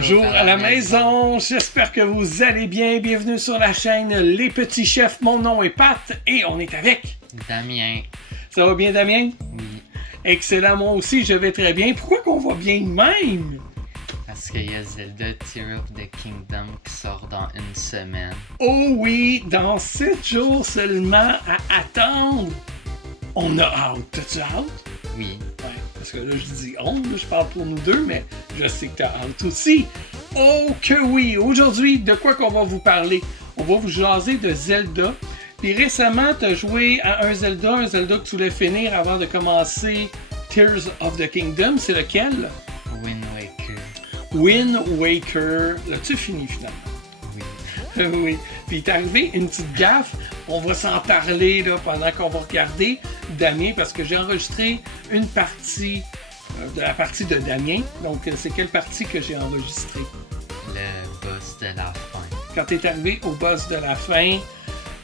Bonjour à la maison, j'espère que vous allez bien. Bienvenue sur la chaîne Les Petits Chefs. Mon nom est Pat et on est avec Damien. Ça va bien, Damien? Oui. Excellent, moi aussi, je vais très bien. Pourquoi qu'on va bien de même? Parce qu'il y a Zelda Tears of the Kingdom qui sort dans une semaine. Oh oui, dans 7 jours seulement à attendre. On a hâte. T'as-tu hâte? Oui. Ouais, parce que là, je dis on, là, je parle pour nous deux, mais je sais que t'as hâte aussi. Oh que oui! Aujourd'hui, de quoi qu'on va vous parler? On va vous jaser de Zelda. Puis récemment, t'as joué à un Zelda que tu voulais finir avant de commencer Tears of the Kingdom. C'est lequel? Wind Waker. Wind Waker. L'as-tu fini finalement? Oui. Oui. Puis il est arrivé une petite gaffe. On va s'en parler là, pendant qu'on va regarder Damien, parce que j'ai enregistré une partie de la partie de Damien. Donc, c'est quelle partie que j'ai enregistrée? Le boss de la fin. Quand tu es arrivé au boss de la fin,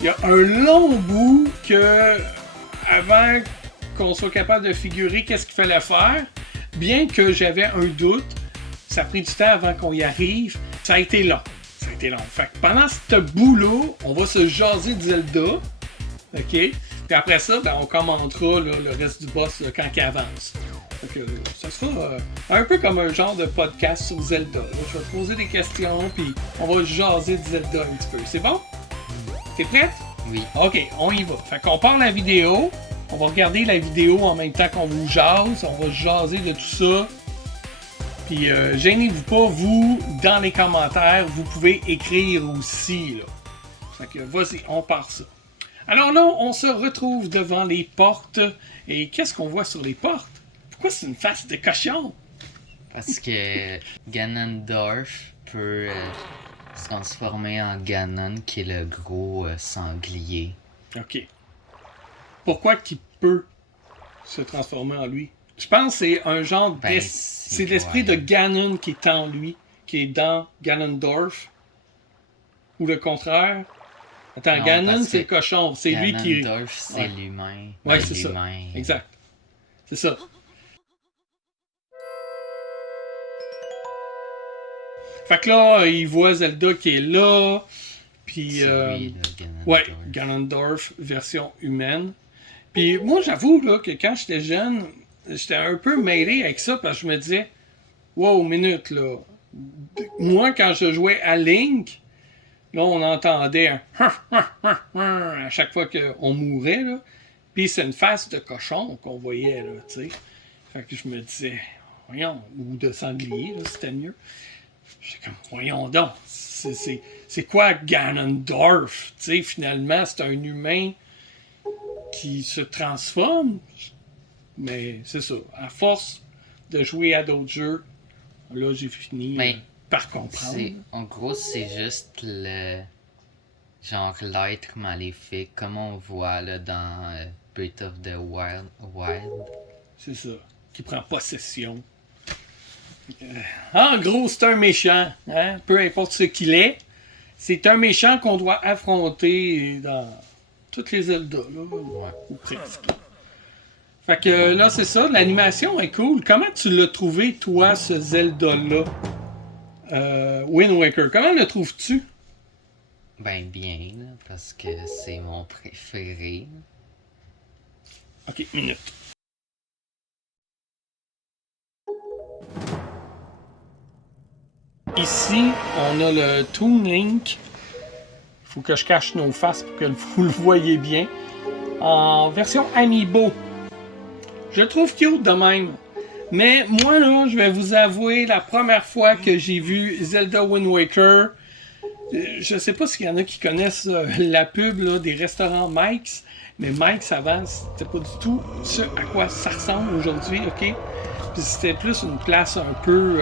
il y a un long bout que, avant qu'on soit capable de figurer qu'est-ce qu'il fallait faire, bien que j'avais un doute, ça a pris du temps avant qu'on y arrive. Ça a été long. Fait que pendant ce bout-là, on va se jaser de Zelda. OK? Puis après ça, ben, on commentera là, le reste du boss là, quand il avance. Donc, ça sera un peu comme un genre de podcast sur Zelda. Là. Je vais te poser des questions, puis on va jaser de Zelda un petit peu. C'est bon? T'es prête? Oui. OK, on y va. Fait qu'on part la vidéo. On va regarder la vidéo en même temps qu'on vous jase. On va jaser de tout ça. Puis gênez-vous pas, vous, dans les commentaires, vous pouvez écrire aussi, là. Fait que vas-y, on part ça. Alors là, on se retrouve devant les portes. Et qu'est-ce qu'on voit sur les portes? Pourquoi c'est une face de cochon? Parce que Ganondorf peut se transformer en Ganon, qui est le gros sanglier. OK. Pourquoi qu'il peut se transformer en lui? Je pense que c'est un genre c'est l'esprit de Ganon qui est en lui, qui est dans Ganondorf. Ou le contraire. Attends, Non, Ganon, c'est le cochon. C'est lui qui... Ganondorf, c'est l'humain. Ouais, c'est ça. Exact. C'est ça. Fait que là, il voit Zelda qui est là. Puis... C'est lui, là, Ganondorf. Ouais, Ganondorf, version humaine. Puis moi, j'avoue là, que quand j'étais jeune, j'étais un peu mêlé avec ça parce que je me disais, wow, minute là. Moi, quand je jouais à Link, là, on entendait un à chaque fois qu'on mourait, là. Puis c'est une face de cochon qu'on voyait, là, tu sais. Fait que je me disais, voyons, ou de sanglier, là, c'était mieux. J'étais comme, voyons donc, c'est quoi Ganondorf? Tu sais, finalement, c'est un humain qui se transforme. Mais c'est ça. À force de jouer à d'autres jeux, là, j'ai fini par comprendre. En gros, c'est juste le genre l'être maléfique, comme on voit là, dans Breath of the Wild. C'est ça. Qui prend possession. En gros, c'est un méchant. Hein? Peu importe ce qu'il est. C'est un méchant qu'on doit affronter dans toutes les Zelda. Là, ou presque. Fait que là, c'est ça. L'animation est cool. Comment tu l'as trouvé, toi, ce Zelda-là? Wind Waker. Comment le trouves-tu? Ben bien, là, parce que c'est mon préféré. Ok, minute. Ici, on a le Toon Link. Il faut que je cache nos faces pour que vous le voyez bien. En version Amiibo. Je le trouve cute de même. Mais moi, là, je vais vous avouer, la première fois que j'ai vu Zelda Wind Waker, je sais pas s'il y en a qui connaissent la pub là, des restaurants Mike's, mais Mike's avant, c'était pas du tout ce à quoi ça ressemble aujourd'hui, ok? Puis c'était plus une place un peu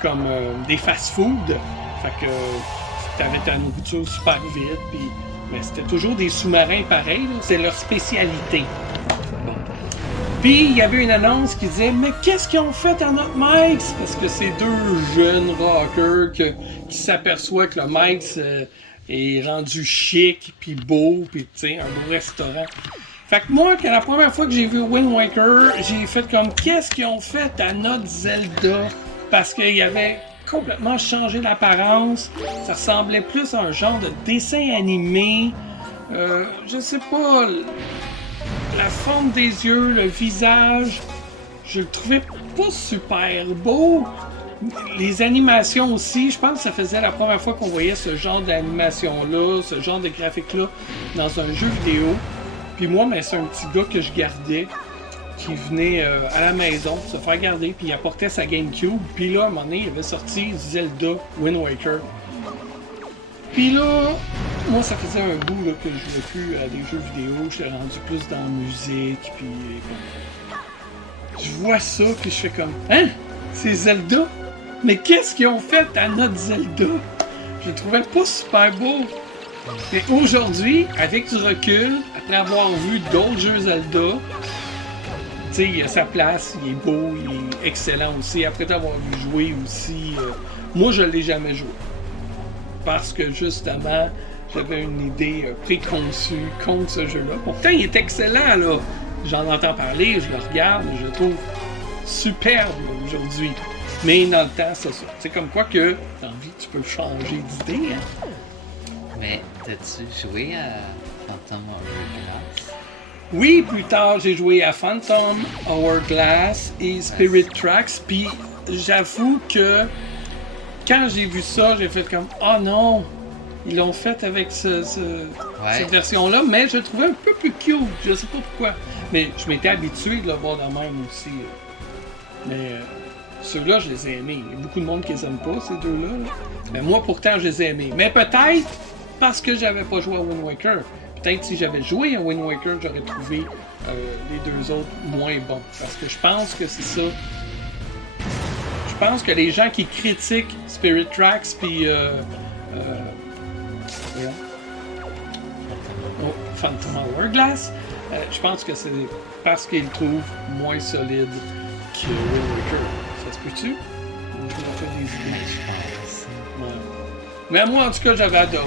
comme des fast-food. Fait que t'avais ta nourriture super vite, puis mais c'était toujours des sous-marins pareils, là. C'est leur spécialité. Bon. Puis il y avait une annonce qui disait « Mais qu'est-ce qu'ils ont fait à notre Mike's? » Parce que c'est deux jeunes rockers qui s'aperçoivent que le Mike's est rendu chic, puis beau, puis tu sais, un beau restaurant. Fait que moi, la première fois que j'ai vu Wind Waker, j'ai fait comme « Qu'est-ce qu'ils ont fait à notre Zelda? » Parce qu'il y avait complètement changé l'apparence. Ça ressemblait plus à un genre de dessin animé. Je sais pas, la forme des yeux, le visage, je le trouvais pas super beau. Les animations aussi, je pense que ça faisait la première fois qu'on voyait ce genre d'animation-là, ce genre de graphique-là dans un jeu vidéo. Puis moi, c'est un petit gars que je gardais, qui venait à la maison se faire garder, puis il apportait sa GameCube. Puis là, à un moment donné, il avait sorti Zelda Wind Waker. Puis là, moi, ça faisait un bout là, que je jouais plus à des jeux vidéo. J'étais rendu plus dans la musique, puis je vois ça, puis je fais comme « Hein? C'est Zelda? Mais qu'est-ce qu'ils ont fait à notre Zelda? » Je le trouvais pas super beau. Mais aujourd'hui, avec du recul, après avoir vu d'autres jeux Zelda, tu sais, il a sa place, il est beau, il est excellent aussi. Après avoir vu jouer aussi, moi, je l'ai jamais joué. Parce que, justement, j'avais une idée préconçue contre ce jeu-là. Pourtant, il est excellent, là. J'en entends parler, je le regarde, je le trouve superbe aujourd'hui. Mais dans le temps, c'est ça. C'est comme quoi que, dans la vie, tu peux changer d'idée. Hein? Mais t'as-tu joué à Phantom Hourglass? Oui, plus tard, j'ai joué à Phantom Hourglass et Spirit Tracks. Puis j'avoue que quand j'ai vu ça, j'ai fait comme « Oh non! » Ils l'ont fait avec cette version-là, mais je le trouvais un peu plus cute. Je sais pas pourquoi. Mais je m'étais habitué de le voir de même aussi. Mais ceux-là, je les ai aimés. Il y a beaucoup de monde qui les aime pas, ces deux-là. Là. Mais moi, pourtant, je les ai aimés. Mais peut-être parce que j'avais pas joué à Wind Waker. Peut-être si j'avais joué à Wind Waker, j'aurais trouvé les deux autres moins bons. Parce que je pense que c'est ça. Je pense que les gens qui critiquent Spirit Tracks puis Phantom Hourglass, je pense que c'est parce qu'ils le trouvent moins solide que Wind Waker. Ça se peut-tu? Je me fais des idées. Je pense. Ouais. Mais moi, en tout cas, j'avais adoré.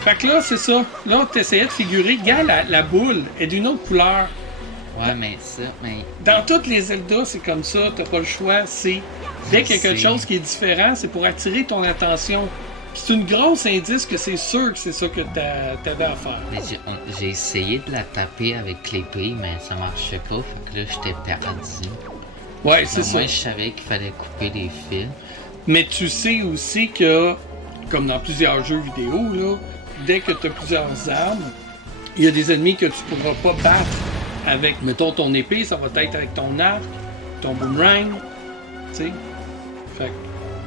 Fait que là, c'est ça. Là, t'essayais de figurer. Regarde, la boule est d'une autre couleur. Ouais, mais ça, mais... Dans toutes les Zelda, c'est comme ça. T'as pas le choix. C'est dès qu'il y a quelque chose qui est différent, c'est pour attirer ton attention. Puis c'est une grosse indice que c'est sûr que c'est ça que t'avais à faire. Mais j'ai essayé de la taper avec l'épée, mais ça marchait pas. Fait que là, j'étais perdu. Ouais, c'est ça. Moi, je savais qu'il fallait couper les fils. Mais tu sais aussi que, comme dans plusieurs jeux vidéo, là, dès que tu as plusieurs armes, il y a des ennemis que tu pourras pas battre avec, mettons, ton épée, ça va être avec ton arc, ton boomerang, tu sais. Fait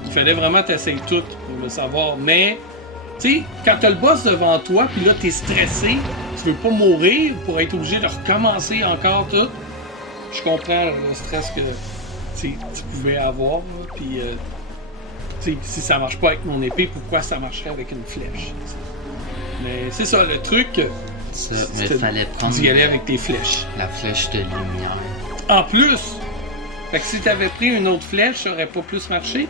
il fallait vraiment t'essayer tout pour le savoir. Mais, tu sais, quand tu as le boss devant toi, puis là, tu es stressé, tu veux pas mourir pour être obligé de recommencer encore tout, je comprends le stress que tu pouvais avoir, puis si ça marche pas avec mon épée, pourquoi ça marcherait avec une flèche? Mais c'est ça, le truc, mais il fallait prendre d'y aller avec tes flèches. La flèche de lumière. En plus! Fait que si t'avais pris une autre flèche, ça aurait pas plus marché?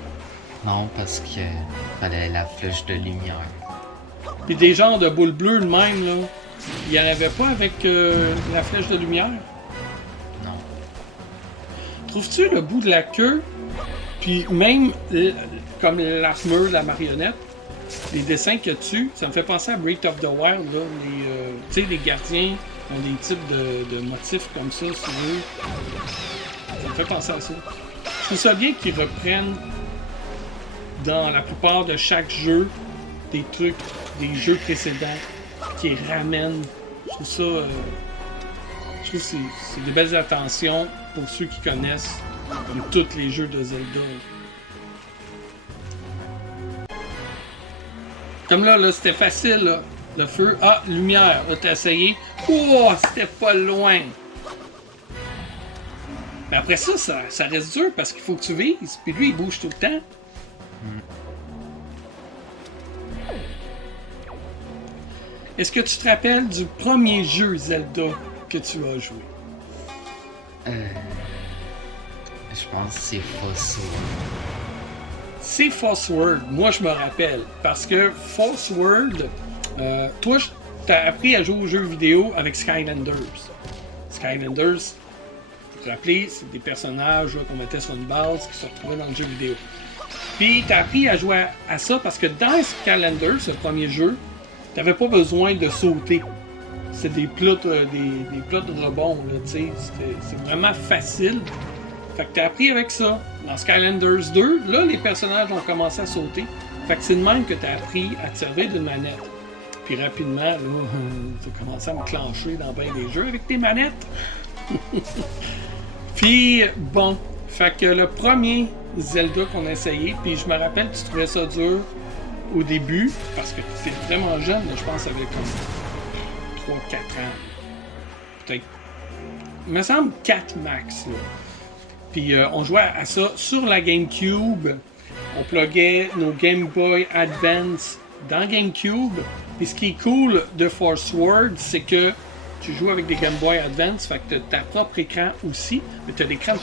Non, parce que fallait la flèche de lumière. Puis des genres de boules bleues de même, là, il y en avait pas avec la flèche de lumière? Non. Trouves-tu le bout de la queue, puis même comme l'armure de la marionnette, les dessins que tu, ça me fait penser à Breath of the Wild, là, tu sais, les gardiens ont des types de motifs comme ça, si tu veux. Ça me fait penser à ça. Je trouve ça bien qu'ils reprennent dans la plupart de chaque jeu des trucs des jeux précédents, qui les ramènent. Je trouve ça, je trouve que c'est de belles attentions pour ceux qui connaissent, comme tous les jeux de Zelda. Comme là, c'était facile, là. Le feu. Ah, lumière. Là, t'as essayé. Oh, c'était pas loin. Mais après ça, ça reste dur parce qu'il faut que tu vises. Puis lui, il bouge tout le temps. est-ce que tu te rappelles du premier jeu Zelda que tu as joué? Je pense que c'est Foss World. C'est Foss World. Moi, je me rappelle. Parce que Foss World, toi, t'as appris à jouer aux jeux vidéo avec Skylanders. Skylanders, pour te rappeler, c'est des personnages là, qu'on mettait sur une base qui se retrouvaient dans le jeu vidéo. Puis, t'as appris à jouer à ça parce que dans Skylanders, ce premier jeu, t'avais pas besoin de sauter. C'est des plots de rebond, là, tu sais. C'est vraiment facile. Fait que t'as appris avec ça. Dans Skylanders 2, là, les personnages ont commencé à sauter. Fait que c'est de même que t'as appris à te servir d'une manette. Puis rapidement, là, t'as commencé à me clencher dans bien des jeux avec tes manettes. Puis, bon. Fait que le premier Zelda qu'on a essayé, puis je me rappelle, tu trouvais ça dur au début, parce que tu étais vraiment jeune, là, je pense que ça avait comme 3-4 ans. Peut-être. Il me semble 4 max, là. Puis on jouait à ça sur la GameCube. On pluguait nos Game Boy Advance dans GameCube. Puis ce qui est cool de Foss World, c'est que tu joues avec des Game Boy Advance, fait que tu as ta propre écran aussi, mais tu as l'écran de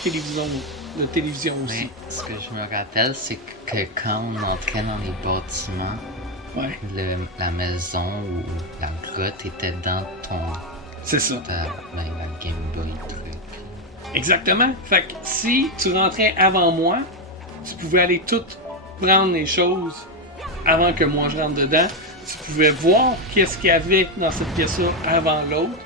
télévision aussi. Mais ce que je me rappelle, c'est que quand on entrait dans les bâtiments, ouais. La maison ou la grotte était dans ton... C'est ça. La Game Boy truc. Exactement. Fait que si tu rentrais avant moi, tu pouvais aller tout prendre les choses avant que moi je rentre dedans. Tu pouvais voir qu'est-ce qu'il y avait dans cette pièce-là avant l'autre.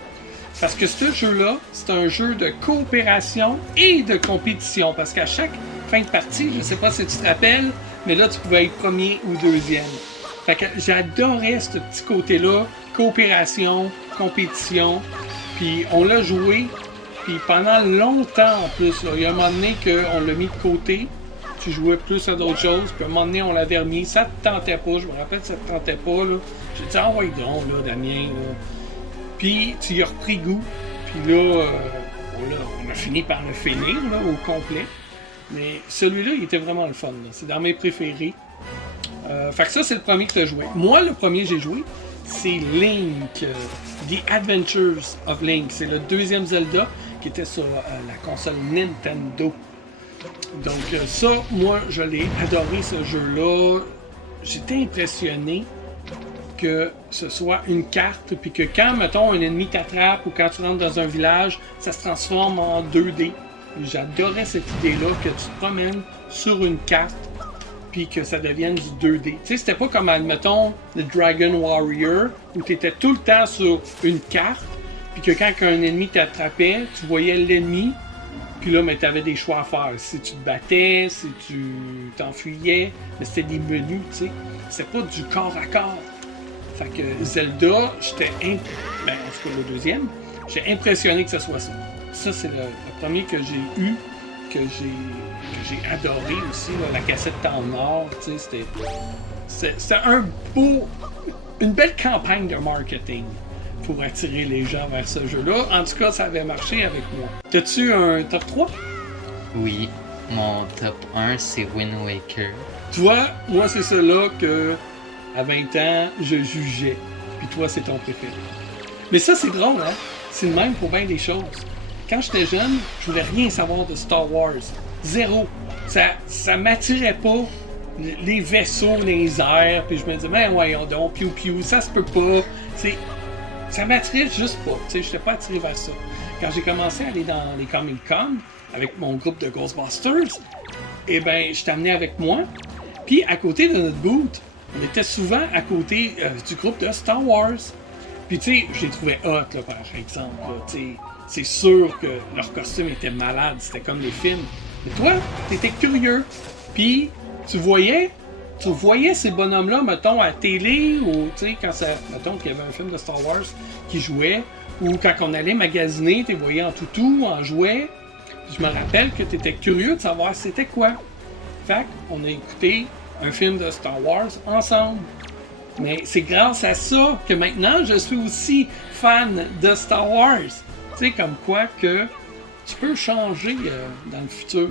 Parce que ce jeu-là, c'est un jeu de coopération et de compétition. Parce qu'à chaque fin de partie, je sais pas si tu te rappelles, mais là, tu pouvais être premier ou deuxième. Fait que j'adorais ce petit côté-là, coopération, compétition. Puis on l'a joué, puis pendant longtemps en plus. Là, il y a un moment donné qu'on l'a mis de côté. Tu jouais plus à d'autres choses, puis à un moment donné, on l'a remis. Ça te tentait pas, je me rappelle que ça te tentait pas, là. J'ai dit, ah ouais, donc, là, Damien, là. Puis, tu y as repris goût, puis là, on a fini par le finir, là, au complet. Mais celui-là, il était vraiment le fun, là. C'est dans mes préférés. Fait que ça, c'est le premier que tu as joué. Moi, le premier que j'ai joué, c'est Link, The Adventures of Link. C'est le deuxième Zelda qui était sur la console Nintendo. Donc ça, moi, je l'ai adoré, ce jeu-là. J'étais impressionné que ce soit une carte, puis que quand, mettons, un ennemi t'attrape ou quand tu rentres dans un village, ça se transforme en 2D. J'adorais cette idée-là, que tu te promènes sur une carte, puis que ça devienne du 2D. Tu sais, c'était pas comme, admettons, le Dragon Warrior, où tu étais tout le temps sur une carte, puis que quand un ennemi t'attrapait, tu voyais l'ennemi, puis là, mais tu avais des choix à faire. Si tu te battais, si tu t'enfuyais, mais c'était des menus, tu sais. C'était pas du corps à corps. Fait que Zelda, j'étais en tout cas le deuxième, j'étais impressionné que ce soit ça. Ça, c'est le premier que j'ai eu, que j'ai adoré aussi, là, la cassette en or, tu sais, c'était une belle campagne de marketing pour attirer les gens vers ce jeu-là. En tout cas, ça avait marché avec moi. T'as-tu un top 3? Oui, mon top 1, c'est Wind Waker. Tu vois, moi, c'est celui-là que, à 20 ans, je jugeais. Puis toi, c'est ton préféré. Mais ça, c'est drôle, hein? C'est le même pour bien des choses. Quand j'étais jeune, je voulais rien savoir de Star Wars. Zéro. Ça m'attirait pas. Les vaisseaux, les airs, puis je me disais, mais voyons donc, piou, ça se peut pas. Ça m'attirait juste pas. Tu sais, j'étais pas attiré vers ça. Quand j'ai commencé à aller dans les Comic-Con avec mon groupe de Ghostbusters, eh ben, je t'amenais avec moi. Puis à côté de notre booth, on était souvent à côté du groupe de Star Wars. Puis tu sais, je les trouvais hot, là, par exemple. Tu sais, c'est sûr que leur costume était malade, c'était comme les films. Mais toi, t'étais curieux. Puis tu voyais ces bonhommes-là, mettons, à télé, ou tu sais, quand ça, mettons qu'il y avait un film de Star Wars qui jouait, ou quand on allait magasiner, tu les voyais en toutou, en jouet. Je me rappelle que tu étais curieux de savoir c'était quoi. Fait qu'on a écouté un film de Star Wars ensemble. Mais c'est grâce à ça que maintenant, je suis aussi fan de Star Wars. Tu sais, comme quoi que tu peux changer dans le futur.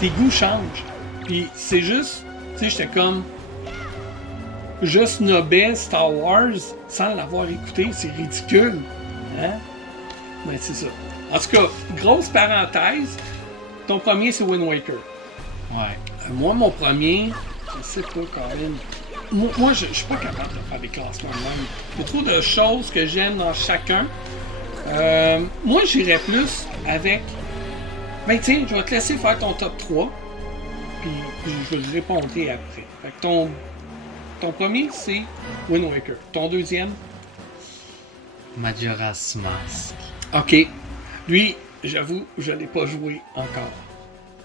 Tes goûts changent. Puis c'est juste, tu sais, j'étais comme... je snobais Star Wars sans l'avoir écouté. C'est ridicule. Hein? Ben, c'est ça. En tout cas, grosse parenthèse. Ton premier, c'est Wind Waker. Ouais. Moi, mon premier, je sais pas quand même. Moi, je suis pas capable de faire des classements de même. Il y a trop de choses que j'aime dans chacun. Moi, j'irais plus avec. Ben, tiens, je vais te laisser faire ton top 3. Puis, je vais le répondre après. Fait que ton premier, c'est Wind Waker. Ton deuxième? Majora's Mask. OK. Lui, j'avoue, je l'ai pas joué encore.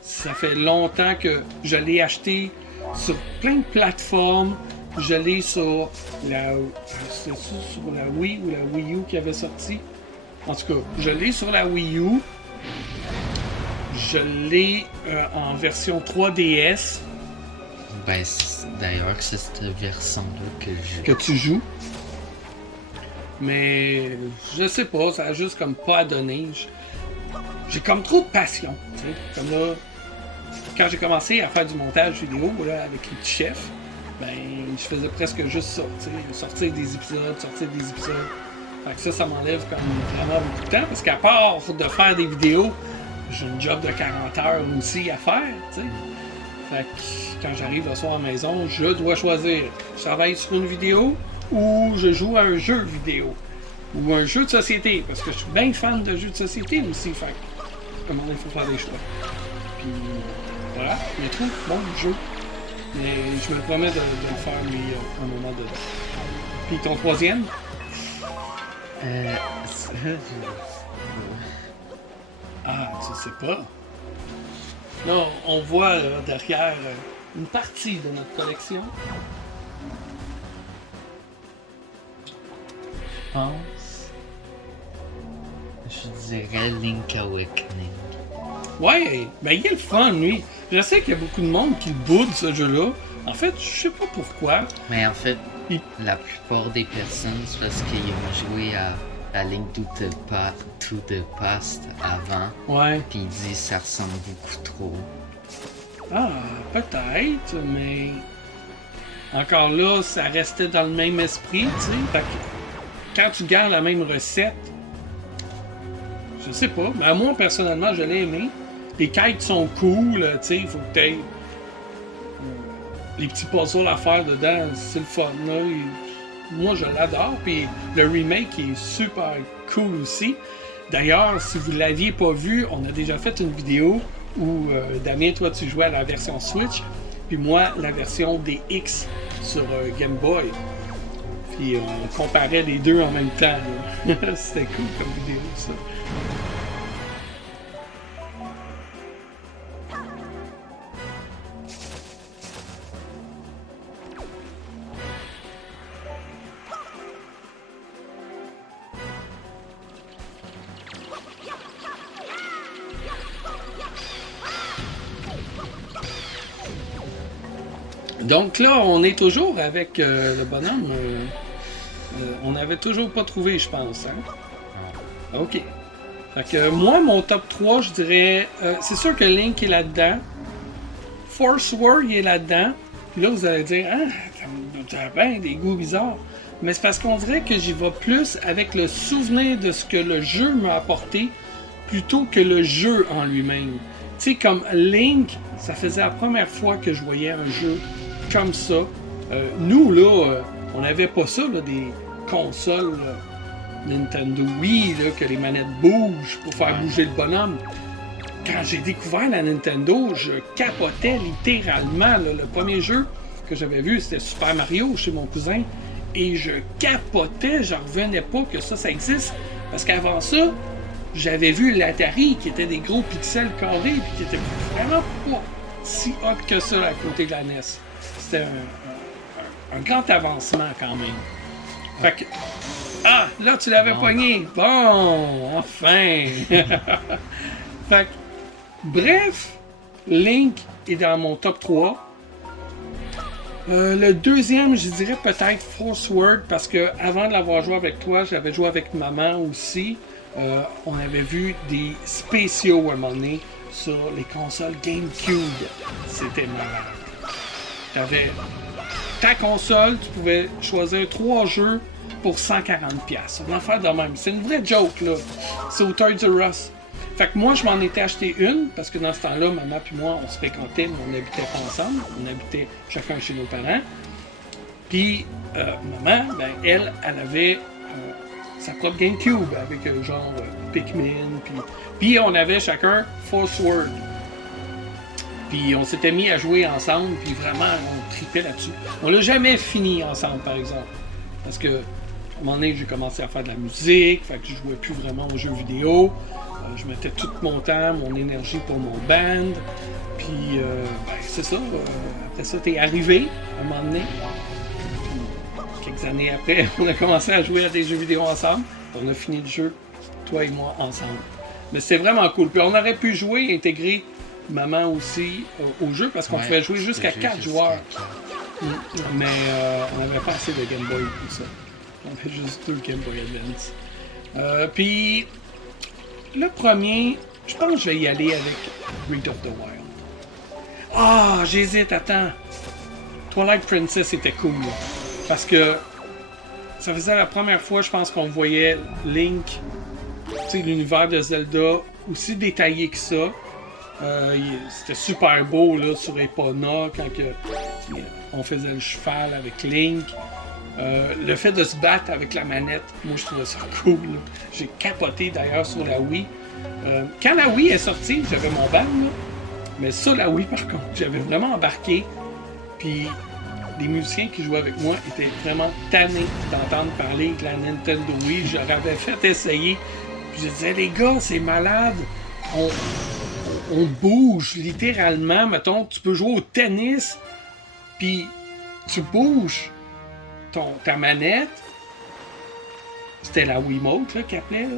Ça fait longtemps que je l'ai acheté sur plein de plateformes. Je l'ai sur la Wii ou la Wii U qui avait sorti. En tout cas, je l'ai sur la Wii U. Je l'ai en version 3DS. Ben, d'ailleurs, c'est cette version-là que tu joues. Mais je sais pas, ça a juste comme pas à donner. J'ai comme trop de passion. Tu sais. Comme là, quand j'ai commencé à faire du montage vidéo là, avec les petits chefs, ben je faisais presque juste ça. Tu sais. Sortir des épisodes. Fait que ça m'enlève comme vraiment beaucoup de temps. Parce qu'à part de faire des vidéos, j'ai une job de 40 heures aussi à faire. Tu sais. Fait que quand j'arrive le soir à la maison, je dois choisir. Je travaille sur une vidéo ou je joue à un jeu vidéo. Ou un jeu de société. Parce que je suis bien fan de jeux de société aussi. Fait que, à un moment donné, il faut faire des choix. Puis voilà, il y a trop bon jeu. Mais je me promets de le faire, lui, un moment dedans. Puis ton troisième? Ah, tu sais pas. Là, on voit derrière une partie de notre collection. Je pense. Je dirais Link Awakening. Ouais, ben il est le fun, lui. Je sais qu'il y a beaucoup de monde qui le boude, ce jeu-là. En fait, je sais pas pourquoi. Mais en fait, la plupart des personnes, c'est parce qu'ils ont joué à Link to the Past avant. Ouais. Puis ils disent que ça ressemble beaucoup trop. Ah, peut-être, mais... Encore là, ça restait dans le même esprit, tu sais. Fait que quand tu gardes la même recette, je sais pas. Mais moi, personnellement, je l'ai aimé. Les quêtes sont cool, tu sais. Il faut que t'aies les petits puzzles à faire dedans. C'est le fun, là. Moi, je l'adore. Puis le remake est super cool aussi. D'ailleurs, si vous ne l'aviez pas vu, on a déjà fait une vidéo où, Damien, toi, tu jouais à la version Switch. Puis moi, la version DX sur Game Boy. Puis on comparait les deux en même temps. C'était cool comme vidéo, ça. Donc là, on est toujours avec le bonhomme. On n'avait toujours pas trouvé, je pense. Hein? OK. Fait que moi, mon top 3, je dirais... c'est sûr que Link est là-dedans. Force War, il est là-dedans. Puis là, vous allez dire, ah, t'as bien des goûts bizarres. Mais c'est parce qu'on dirait que j'y vais plus avec le souvenir de ce que le jeu m'a apporté plutôt que le jeu en lui-même. Tu sais, comme Link, ça faisait la première fois que je voyais un jeu comme ça. Nous, là, on n'avait pas ça, là, des consoles Nintendo Wii, là, que les manettes bougent pour faire bouger le bonhomme. Quand j'ai découvert la Nintendo, je capotais littéralement. Là. Le premier jeu que j'avais vu, c'était Super Mario chez mon cousin. Et je capotais, j'en revenais pas que ça existe. Parce qu'avant ça, j'avais vu l'Atari, qui était des gros pixels carrés, puis qui était vraiment pas si hot que ça à côté de la NES. C'était un grand avancement quand même. Fait que... Ah, là, tu l'avais pogné. Bon, enfin. Fait que... Bref, Link est dans mon top 3. Le deuxième, je dirais peut-être Force Word, parce que avant de l'avoir joué avec toi, j'avais joué avec maman aussi. On avait vu des spéciaux à un moment donné sur les consoles GameCube. C'était malade. T'avais ta console, tu pouvais choisir 3 jeux pour 140$. On va en faire de même. C'est une vraie joke, là. C'est au Toys R Us. Fait que moi, je m'en étais acheté une, parce que dans ce temps-là, maman et moi, on se fréquentait, mais on n'habitait pas ensemble. On habitait chacun chez nos parents. Puis, maman, ben, elle avait sa propre GameCube, avec Pikmin. Puis, on avait chacun Force Word. Puis, on s'était mis à jouer ensemble, puis vraiment, on tripait là-dessus. On l'a jamais fini ensemble, par exemple. Parce que, à un moment donné, j'ai commencé à faire de la musique, fait que je jouais plus vraiment aux jeux vidéo. Je mettais tout mon temps, mon énergie pour mon band. Puis, ben, c'est ça. Après ça, t'es arrivé, à un moment donné. Puis, quelques années après, on a commencé à jouer à des jeux vidéo ensemble. On a fini le jeu, toi et moi, ensemble. Mais c'était vraiment cool. Puis, on aurait pu jouer, intégrer maman aussi au jeu, parce qu'on pouvait jouer jusqu'à 4 joueurs. Mais on n'avait pas assez de Game Boy pour ça. On avait juste 2 Game Boy Advance. Puis, le premier, je pense que je vais y aller avec Breath of the Wild. Ah, j'hésite, attends. Twilight Princess était cool. Parce que ça faisait la première fois, je pense, qu'on voyait Link, tu sais, l'univers de Zelda, aussi détaillé que ça. C'était super beau là, sur Epona quand on faisait le cheval avec Link. Le fait de se battre avec la manette, moi je trouvais ça cool. Là. J'ai capoté d'ailleurs sur la Wii. Quand la Wii est sortie, j'avais mon band, là, mais ça, la Wii par contre, j'avais vraiment embarqué. Puis les musiciens qui jouaient avec moi étaient vraiment tannés d'entendre parler de la Nintendo Wii. Je leur avais fait essayer. Puis je disais, les gars, c'est malade. On bouge littéralement. Mettons, tu peux jouer au tennis, puis tu bouges ta manette. C'était la Wiimote là, qu'il appelait. Là.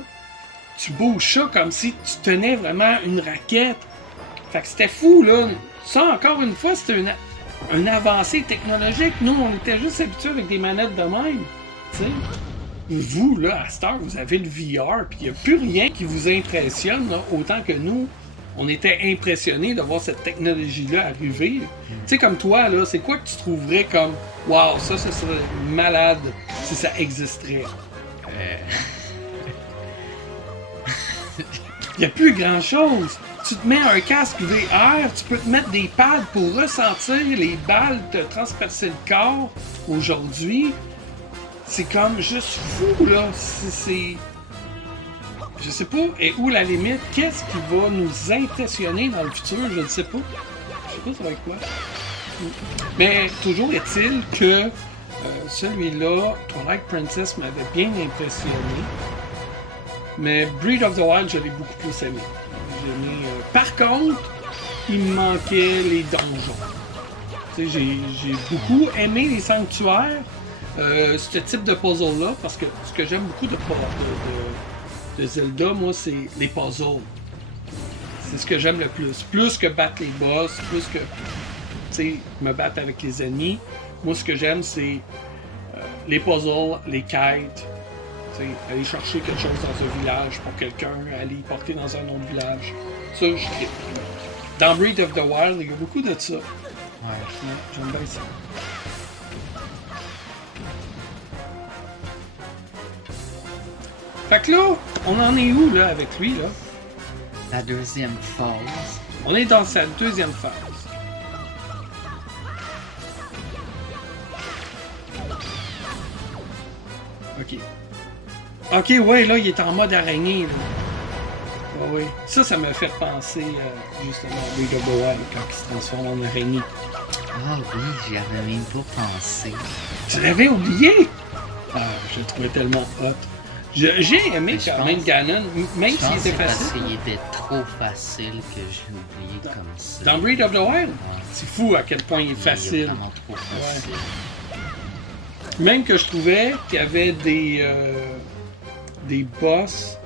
Tu bouges ça comme si tu tenais vraiment une raquette. Fait que c'était fou, là. Ça, encore une fois, c'était une avancée technologique. Nous, on était juste habitués avec des manettes de même. T'sais. Vous, là, à cette heure, vous avez le VR, puis il n'y a plus rien qui vous impressionne, là, autant que nous. On était impressionnés de voir cette technologie-là arriver. Tu sais, comme toi, là, c'est quoi que tu trouverais comme « Wow, ça serait malade si ça existerait? » Il n'y a plus grand-chose. Tu te mets un casque VR, tu peux te mettre des pads pour ressentir les balles te transpercer le corps. Aujourd'hui, c'est comme juste fou, là. C'est... Je sais pas, et où la limite, qu'est-ce qui va nous impressionner dans le futur, je ne sais pas. Je sais pas ça va être quoi. Mais toujours est-il que celui-là, Twilight Princess, m'avait bien impressionné. Mais Breath of the Wild, je l'ai beaucoup plus aimé. Par contre, il me manquait les donjons. Tu sais, j'ai beaucoup aimé les sanctuaires, ce type de puzzle-là, parce que ce que j'aime beaucoup de Zelda, moi, c'est les puzzles. C'est ce que j'aime le plus. Plus que battre les boss, plus que, tu sais, me battre avec les ennemis. Moi, ce que j'aime, c'est les puzzles, les quêtes. Tu sais, aller chercher quelque chose dans un village pour quelqu'un, aller y porter dans un autre village. Ça, je tripe. Dans Breath of the Wild, il y a beaucoup de ça. Ouais, j'aime bien ça. Fait que là, on en est où là avec lui là? La deuxième phase. On est dans sa deuxième phase. Ok. Ok, ouais, là, il est en mode araignée là. Ah oui. Ça m'a fait penser justement à Breath of the Wild quand il se transforme en araignée. Ah oui, j'y avais même pas pensé. Tu l'avais oublié? Ah, je le trouvais tellement hot. J'ai aimé quand même Ganon, même s'il était facile. Parce qu'il était trop facile que j'ai oublié comme ça. Dans Breath of the Wild? Ouais. C'est fou à quel point il est facile. Il est vraiment trop facile. Ouais. Même que je trouvais qu'il y avait des boss,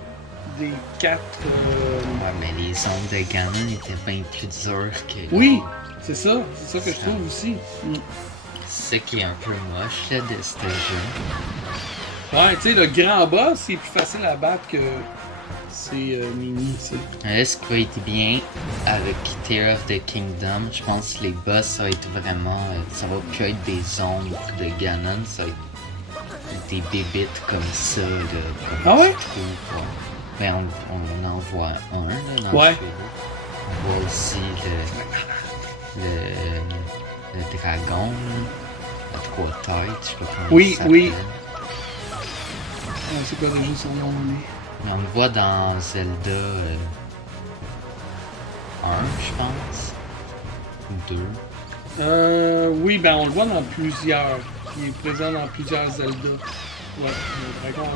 des 4... Ouais, mais les ondes de Ganon étaient bien plus dures que... Oui, c'est ça que je trouve aussi. C'est ça qui est un peu moche là, de ce jeu. Ouais, tu sais, le grand boss, c'est plus facile à battre que c'est Mimi, tu sais. Là, ce qui va être bien avec Tear of the Kingdom, je pense que les boss, ça va être vraiment. Ça va plus être des ombres de Ganon, ça va être des bébites comme ça, là. Ah ouais? Ben, on en voit un, là, dans Ouais. le trailer. On voit aussi le dragon, là, à 3 têtes, je sais pas comment Oui, il s'appelle. oui. C'est quoi déjà son nom, lui? Mais on le voit dans Zelda 1, je pense. Ou 2. Oui, ben on le voit dans plusieurs. Il est présent dans plusieurs Zelda. Ouais, le dragon.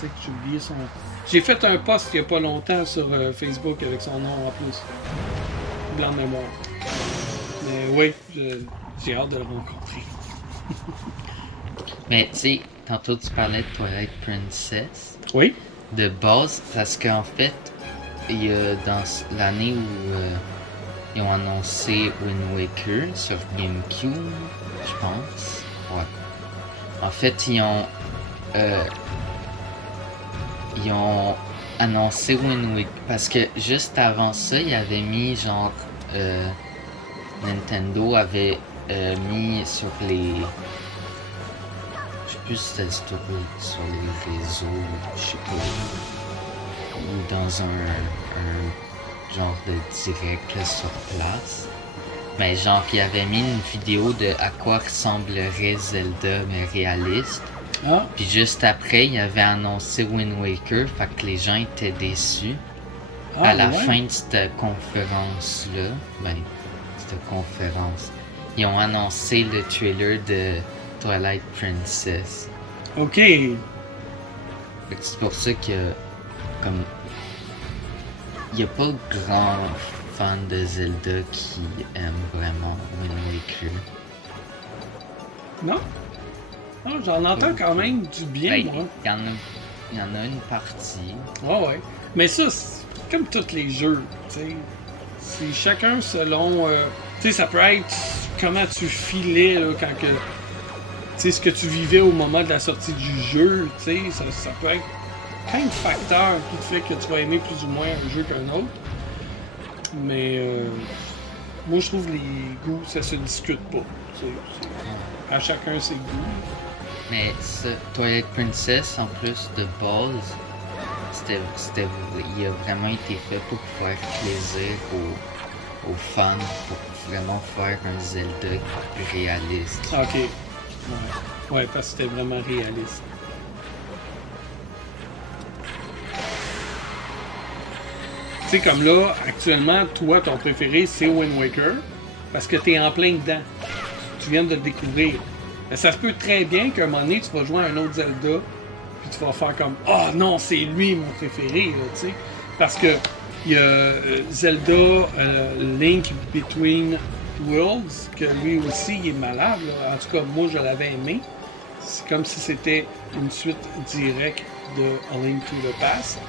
C'est que j'ai oublié son nom. J'ai fait un post il y a pas longtemps sur Facebook avec son nom en plus. Blanc de mémoire. Mais oui, j'ai hâte de le rencontrer. Mais tu sais, tantôt tu parlais de Twilight Princess. Oui? De base, parce qu'en fait, il y a dans l'année où ils ont annoncé Wind Waker sur GameCube, je pense. Ouais. En fait, ils ont annoncé Wind Waker parce que juste avant ça, ils avaient mis genre Nintendo avait mis sur les. Je sais plus si c'était sur les réseaux, je sais pas. Ou dans un genre de direct là, sur place. Mais genre, il avait mis une vidéo de à quoi ressemblerait Zelda, mais réaliste. Ah, Puis juste après, il avait annoncé Wind Waker, fait que les gens étaient déçus. À la ouais. fin de cette conférence-là, ils ont annoncé le trailer de Twilight Princess. Ok. Fait que c'est pour ça que, comme, il n'y a pas grand fan de Zelda qui aime vraiment Wind Waker. Non? Non, j'en entends quand même du bien, Ben, moi. il y en a une partie. Ouais, ouais. Mais ça, c'est comme tous les jeux, tu sais. C'est chacun selon. Tu sais, ça peut être comment tu filais là, quand que. Tu sais, ce que tu vivais au moment de la sortie du jeu, tu sais, ça peut être plein de facteurs qui te fait que tu vas aimer plus ou moins un jeu qu'un autre. Mais moi, je trouve les goûts, ça se discute pas. Tu sais, à chacun ses goûts. Mais ça, Twilight Princess, en plus de base, il a vraiment été fait pour faire plaisir aux fans, pour vraiment faire un Zelda plus réaliste. Ok. Ouais, parce que c'était vraiment réaliste. Tu sais, comme là, actuellement, toi, ton préféré, c'est Wind Waker, parce que t'es en plein dedans. Tu viens de le découvrir. Mais ça se peut très bien qu'à un moment donné, tu vas jouer à un autre Zelda, puis tu vas faire comme « Ah oh, non, c'est lui mon préféré, là, tu sais. » Parce que il y a Zelda Link Between Worlds, que lui aussi, il est malade. Là. En tout cas, moi, je l'avais aimé. C'est comme si c'était une suite directe de A Link to the Past.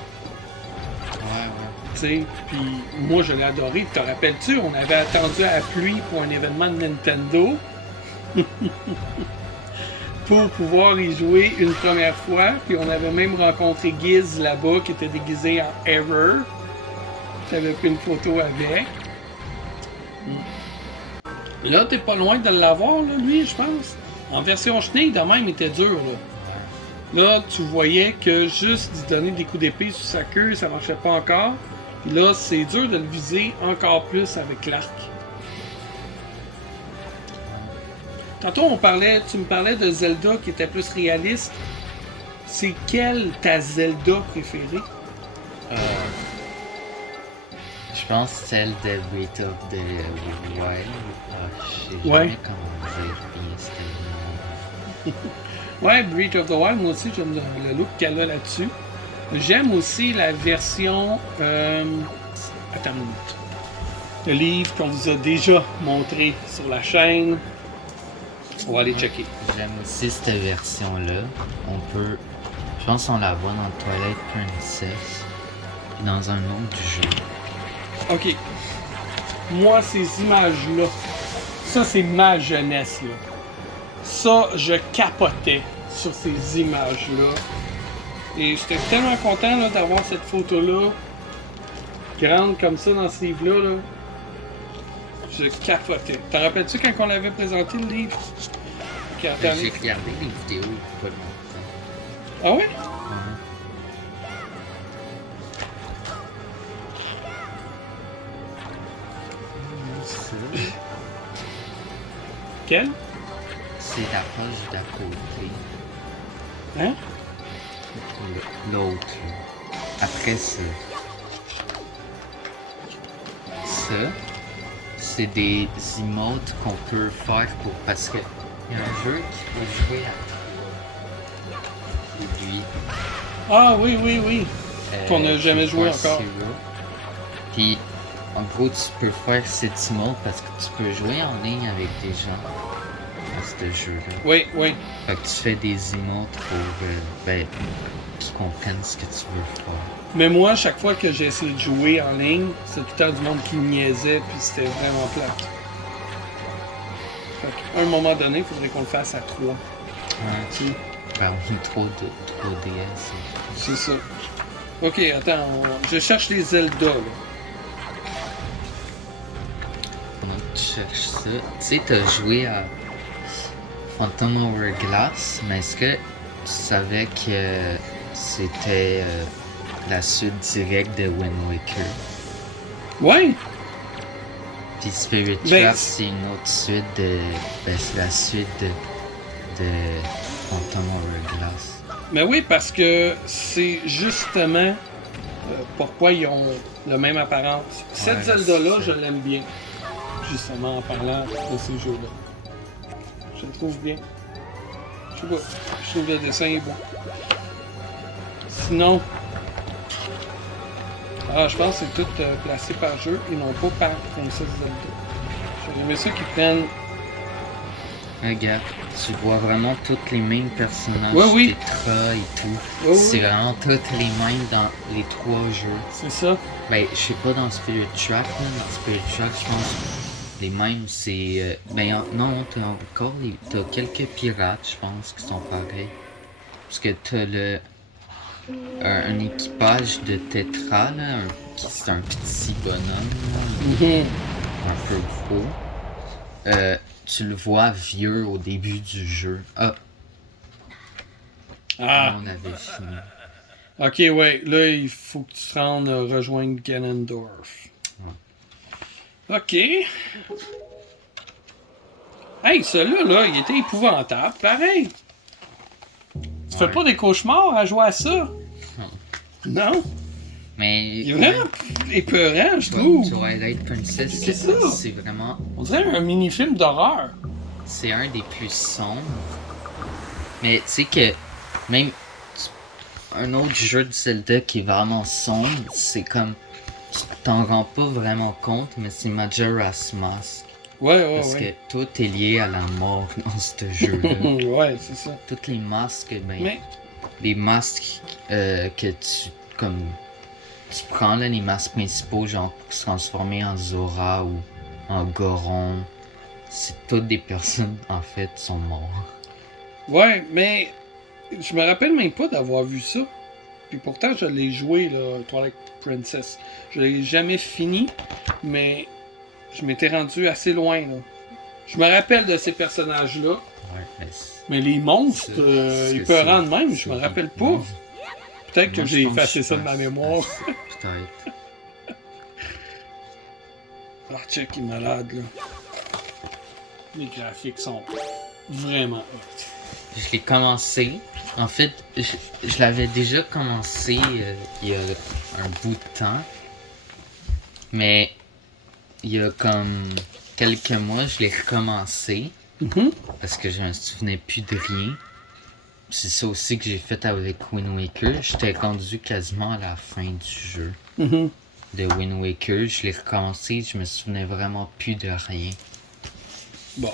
Ouais. Tu sais, puis moi, je l'ai adoré. Te rappelles-tu, on avait attendu à la pluie pour un événement de Nintendo pour pouvoir y jouer une première fois. Puis on avait même rencontré Giz là-bas qui était déguisé en Error. J'avais pris une photo avec. Là, t'es pas loin de l'avoir, là, lui, je pense. En version chenille, de même, il était dur, là. Là, tu voyais que juste d'y donner des coups d'épée sur sa queue, ça marchait pas encore. Puis là, c'est dur de le viser encore plus avec l'arc. Tantôt, tu me parlais de Zelda qui était plus réaliste. C'est quelle ta Zelda préférée? Je pense celle de Breath of the Wild. Je sais Ouais. jamais comment dire bien c'était le nom. Ouais, Breath of the Wild, moi aussi, j'aime le look qu'elle a là-dessus. J'aime aussi la version... Attends une minute. Le livre qu'on vous a déjà montré sur la chaîne. On va aller checker. J'aime aussi cette version-là. Je pense qu'on la voit dans Twilight Princess. Puis dans un autre jeu. OK. Moi, ces images-là, ça, c'est ma jeunesse, là. Ça, je capotais sur ces images-là. Et j'étais tellement content là, d'avoir cette photo-là, grande comme ça dans ce livre-là. Là. Je capotais. T'en rappelles-tu quand on avait présenté le livre? Ok, attends. J'ai regardé les vidéos il y a pas longtemps. Ah ouais? Ouais. Ça, Quel? c'est la page d'à côté. Hein? L'autre. Après ça. Ça, c'est des emotes qu'on peut faire pour. Parce que il y a un jeu qui peut jouer à. C'est lui. Ah oui, oui, oui. Qu'on n'a jamais joué encore. Puis, en gros, tu peux faire cet emote parce que tu peux jouer en ligne avec des gens dans ce jeu-là. Oui, oui. Fait que tu fais des emotes pour qu'ils comprennent ce que tu veux faire. Mais moi, chaque fois que j'ai essayé de jouer en ligne, c'était tout le temps du monde qui me niaisait, puis c'était vraiment plate. Fait qu'à un moment donné, il faudrait qu'on le fasse à 3. Ouais. Tu sais. Ben, on est trop de 3DS. C'est ça. Ok, attends, je cherche les Zelda, là. Pendant que tu cherches ça, tu sais, t'as joué à Phantom Hourglass, mais est-ce que tu savais que c'était la suite directe de Wind Waker? Ouais! Puis Spirit Ben, Trap, c'est une autre suite de. Ben, c'est la suite de Phantom Hourglass. Mais oui, parce que c'est justement pourquoi ils ont la même apparence. Cette Ouais, Zelda-là, c'est je ça. l'aime bien. Justement en parlant de ces jeux-là. Je le trouve bien. Je sais pas. Je trouve le dessin est bon. Sinon. Ah, je pense que c'est tout placé par jeu et non pas par Princess Zelda. J'aurais aimé ça qu'ils prennent. Regarde, tu vois vraiment tous les mêmes personnages, Ouais, oui. Tetra et tout. Ouais, C'est oui. vraiment tous les mêmes dans les 3 jeux. C'est ça. Ben, je sais pas dans Spirit Track, là. Dans Spirit Track, je pense les mêmes, c'est. Non, t'as encore t'as quelques pirates, je pense, qui sont pareils. Parce que t'as un équipage de Tetra, là, c'est un petit bonhomme, là, Mhm. un peu gros. Tu le vois vieux au début du jeu. Ah, Ah! on avait fini. Ok, ouais. Là, il faut que tu te rendes rejoindre Ganondorf. Ok. Hey, celui-là, là, il était épouvantable, pareil. Tu fais Ouais. pas des cauchemars à jouer à ça? Non? Mais. Il est vraiment épeurant, je trouve. Twilight Princess, C'est ça. c'est vraiment. On dirait un mini-film d'horreur. C'est un des plus sombres. Mais tu sais que même un autre jeu de Zelda qui est vraiment sombre, c'est comme. Tu t'en rends pas vraiment compte, mais c'est Majora's Mask. Ouais, Parce ouais, que tout est lié à la mort dans ce jeu-là. ouais. Ouais, c'est ça. Toutes les masques, ben. Mais, Les masques que tu. Comme. Tu prends là les masques principaux, genre pour se transformer en Zora ou en Goron. C'est toutes des personnes, en fait, sont mortes. ouais, mais je me rappelle même pas d'avoir vu ça. Puis pourtant, je l'ai joué, là, Twilight Princess. Je l'ai jamais fini, mais je m'étais rendu assez loin, là. Je me rappelle de ces personnages-là, Ouais, mais mais les monstres, c'est- épeurants de même, je c'est- me rappelle pas. Ouais. Peut-être que Moi, j'ai je pense effacé que ça de ma mémoire. Peut-être. Ah, check, il est malade, là. Les graphiques sont vraiment hot. Je l'ai commencé. En fait, je l'avais déjà commencé il y a un bout de temps. Mais il y a comme quelques mois, je l'ai recommencé. Mhm. Parce que je me souvenais plus de rien. C'est ça aussi que j'ai fait avec Wind Waker. J'étais rendu quasiment à la fin du jeu Mhm. de Wind Waker. Je l'ai recommencé, je me souvenais vraiment plus de rien. Bon.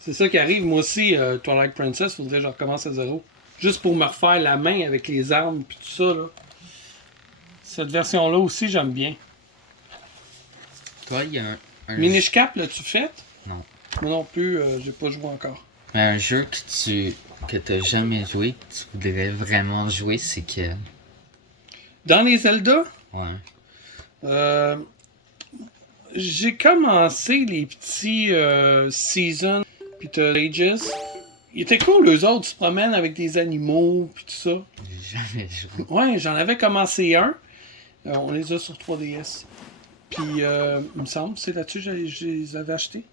C'est ça qui arrive. Moi aussi, Twilight Princess, faudrait que je recommence à zéro. Juste pour me refaire la main avec les armes puis tout ça, là. Cette version-là aussi, j'aime bien. Toi, il y a un Minish Cap, l'as-tu fait? Non. Moi non plus, j'ai pas joué encore. Mais un jeu que t'as jamais joué, que tu voudrais vraiment jouer, c'est que... Dans les Zelda, Ouais. j'ai commencé les petits Seasons puis t'as Ages. Ils étaient cool, eux autres, ils se promènent avec des animaux puis tout ça. J'ai jamais joué. Ouais, j'en avais commencé un. On les a sur 3DS. Puis, il me semble, c'est là-dessus que je les avais achetés.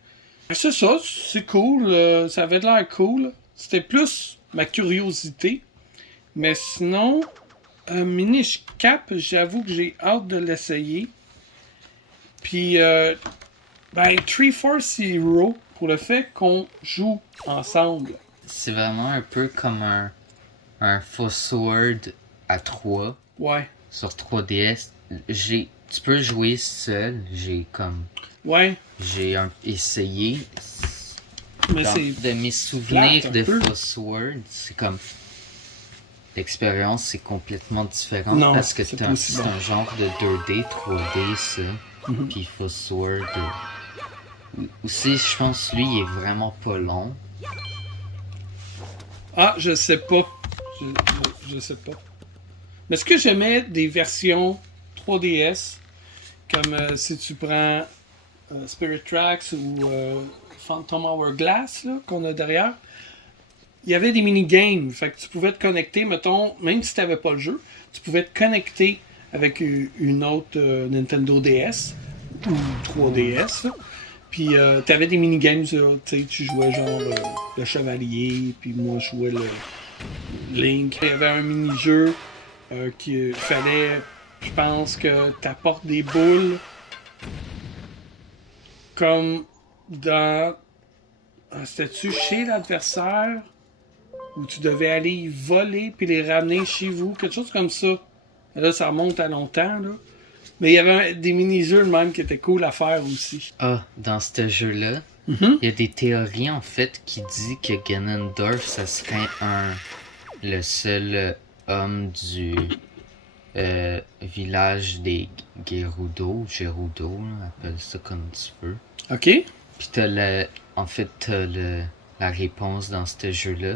C'est ça, c'est cool. Ça avait l'air cool. C'était plus ma curiosité. Mais sinon, Minish Cap, j'avoue que j'ai hâte de l'essayer. Puis, Triforce Hero, pour le fait qu'on joue ensemble. C'est vraiment un peu comme un Sword à 3 Ouais. sur 3DS. Tu peux jouer seul. Ouais. J'ai essayé. Mais c'est. De mes souvenirs plate, un de peu. Sword, c'est comme. L'expérience c'est complètement différente Non, parce que c'est c'est pas aussi bon. un genre de 2D, 3D ça. Mhm. Puis Sword. Aussi, je pense lui il est vraiment pas long. Ah, je sais pas. Je sais pas. Mais ce que j'aimais des versions 3DS, comme si tu prends Spirit Tracks ou Phantom Hourglass là, qu'on a derrière, il y avait des mini-games. Fait que tu pouvais te connecter, mettons, même si tu n'avais pas le jeu, tu pouvais te connecter avec une autre Nintendo DS ou 3DS. Là. Puis tu avais des mini-games, tu jouais genre le chevalier, puis moi je jouais le Link. Il y avait un mini-jeu qu'il fallait, je pense, que tu apportes des boules comme dans. C'était-tu chez l'adversaire où tu devais aller y voler puis les ramener chez vous, quelque chose comme ça. Là, ça remonte à longtemps, là. Mais il y avait des mini-jeux même qui étaient cool à faire aussi. Ah, dans ce jeu-là, Mhm. il y a des théories en fait qui disent que Ganondorf, ça serait le seul homme du village des Gerudo, là, appelle ça comme tu veux. OK. Puis t'as la réponse dans ce jeu-là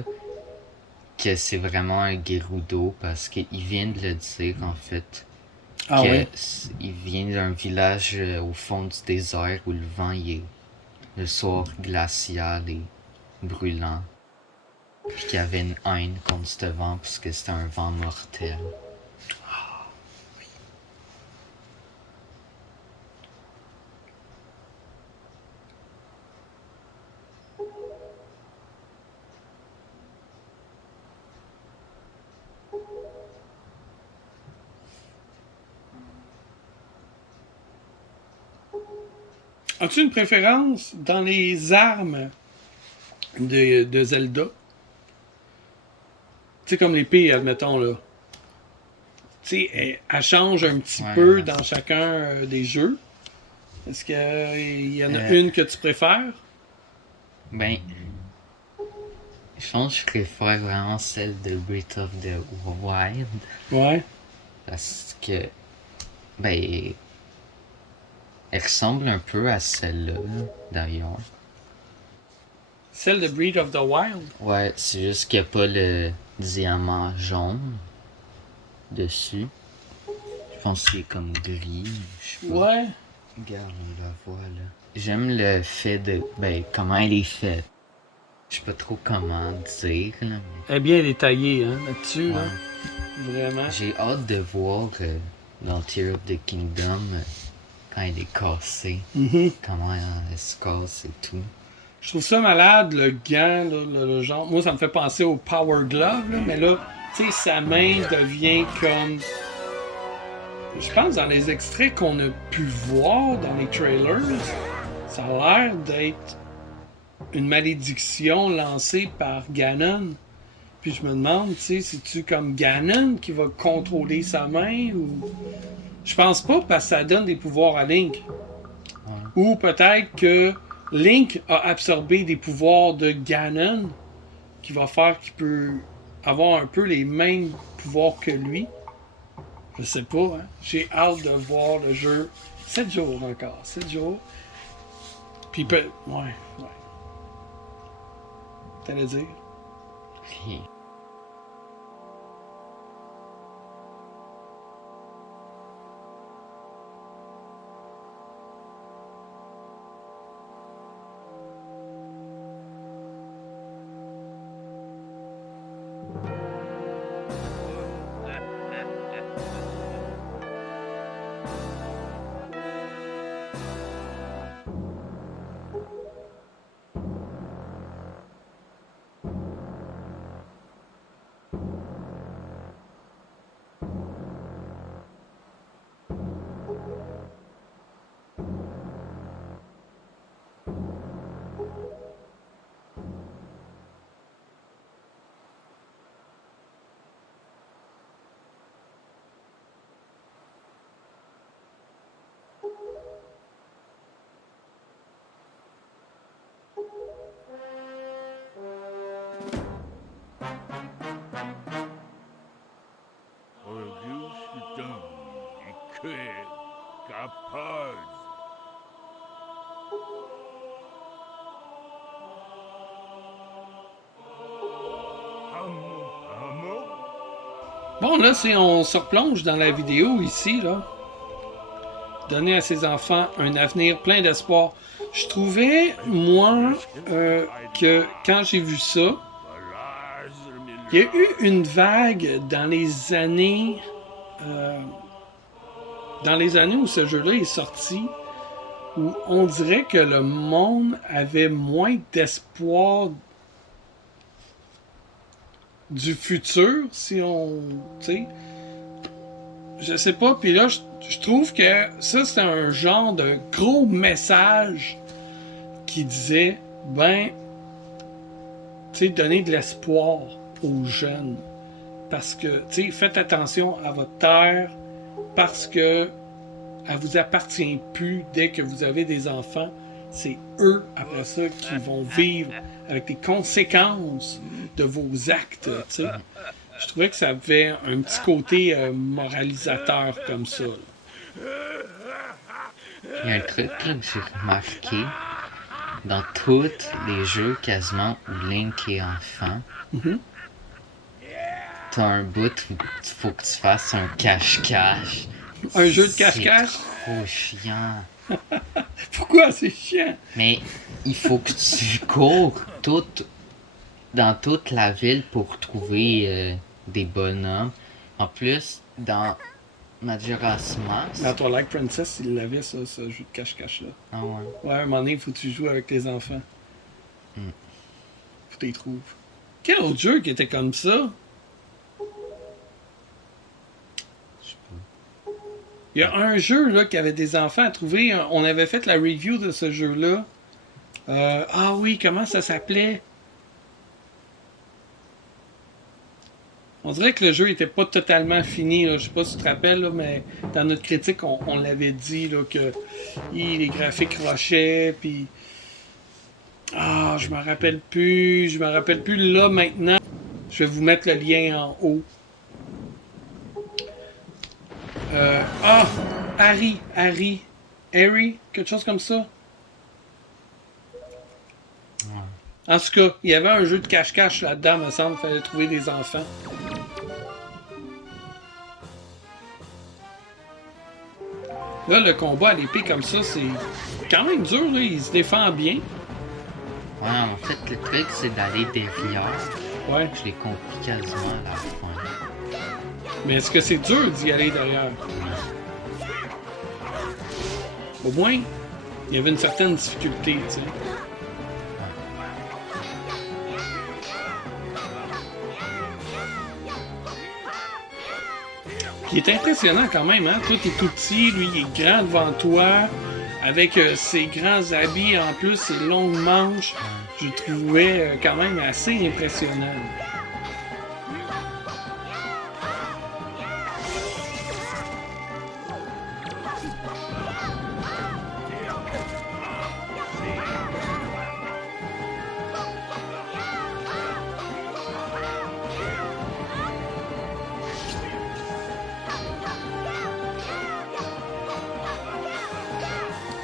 que c'est vraiment un Gerudo parce qu'il vient de le dire en fait. Ah ouais. Il vient d'un village au fond du désert où le vent est le soir glacial et brûlant. Puis qu'il y avait une haine contre ce vent parce que c'était un vent mortel. As-tu une préférence dans les armes de Zelda? Tu sais, comme l'épée, admettons, là. Tu sais, elle change un petit Ouais, peu ouais. dans chacun des jeux. Est-ce qu'il y en a Euh. une que tu préfères? Ben, je pense que je préfère vraiment celle de Breath of the Wild Ouais. parce que, ben, elle ressemble un peu à celle-là, d'ailleurs. Celle de Breath of the Wild? Ouais, c'est juste qu'il n'y a pas le diamant jaune dessus. Je pense que c'est comme gris, je sais pas. Ouais. Regarde, on la voit là. J'aime le fait de, comment elle est faite. Je sais pas trop comment dire, là, mais... Elle est bien détaillée, hein, là-dessus, Ouais. là. Vraiment. J'ai hâte de voir dans Tear of the Kingdom quand elle est cassée. Mhm. Comment elle se casse et tout. Je trouve ça malade, le gant, là, le genre. Moi, ça me fait penser au Power Glove, là, mais là, tu sais, sa main devient comme. Je pense dans les extraits qu'on a pu voir dans les trailers, ça a l'air d'être une malédiction lancée par Ganon. Puis je me demande, tu sais, c'est-tu comme Ganon qui va contrôler sa main ou. Je pense pas parce que ça donne des pouvoirs à Link. Ouais. Ou peut-être que Link a absorbé des pouvoirs de Ganon qui va faire qu'il peut avoir un peu les mêmes pouvoirs que lui. Je sais pas, hein. J'ai hâte de voir le jeu. 7 jours encore, 7 jours. Puis ouais. t'allais dire? Rien. Auguste que capaz. Bon, là, si on se replonge dans la vidéo ici, là, donner à ses enfants un avenir plein d'espoir. Je trouvais, moi, que quand j'ai vu ça, il y a eu une vague dans les années où ce jeu-là est sorti, où on dirait que le monde avait moins d'espoir du futur, si on... tu sais, je sais pas, puis là, je trouve que ça, c'est un genre de gros message qui disait, ben, tu sais, donner de l'espoir aux jeunes. Parce que, tu sais, faites attention à votre terre, parce que elle vous appartient plus dès que vous avez des enfants. C'est eux, après ça, qui vont vivre avec les conséquences de vos actes, tu sais. Je trouvais que ça avait un petit côté moralisateur comme ça. Il y a un truc là, que j'ai remarqué dans tous les jeux quasiment où Link est enfant. T'as un bout où il faut que tu fasses un cache-cache. Un jeu de cache-cache? C'est trop chiant. Pourquoi c'est chiant? Mais il faut que tu cours dans toute la ville pour trouver des bonhommes. En plus, dans Majora's Mask... Dans Twilight Princess, il l'avait, ça, ce jeu de cache-cache-là. Ah ouais. Ouais, à un moment donné, il faut que tu joues avec tes enfants. Faut que tu les trouves. Quel autre jeu qui était comme ça? Il y a un jeu là, qui avait des enfants à trouver. On avait fait la review de ce jeu-là. Ah oui, comment ça s'appelait? On dirait que le jeu n'était pas totalement fini. Là. Je sais pas si tu te rappelles, là, mais dans notre critique, on l'avait dit là, que les graphiques rushaient. Puis... Ah, je me rappelle plus. Je me rappelle plus. Là, maintenant, je vais vous mettre le lien en haut. Harry, quelque chose comme ça. En tout cas, il y avait un jeu de cache-cache là-dedans, me semble, il fallait trouver des enfants. Là, le combat à l'épée comme ça, c'est quand même dur, là. Il se défend bien. Ouais, en fait, le truc, c'est d'aller derrière. Ouais. Je l'ai compris quasiment à la fin. Mais est-ce que c'est dur d'y aller derrière? Au moins, il y avait une certaine difficulté, tu sais. Qui est impressionnant quand même, hein? Toi, t'es tout petit, lui, il est grand devant toi, avec ses grands habits, en plus, ses longues manches. Je le trouvais quand même assez impressionnant.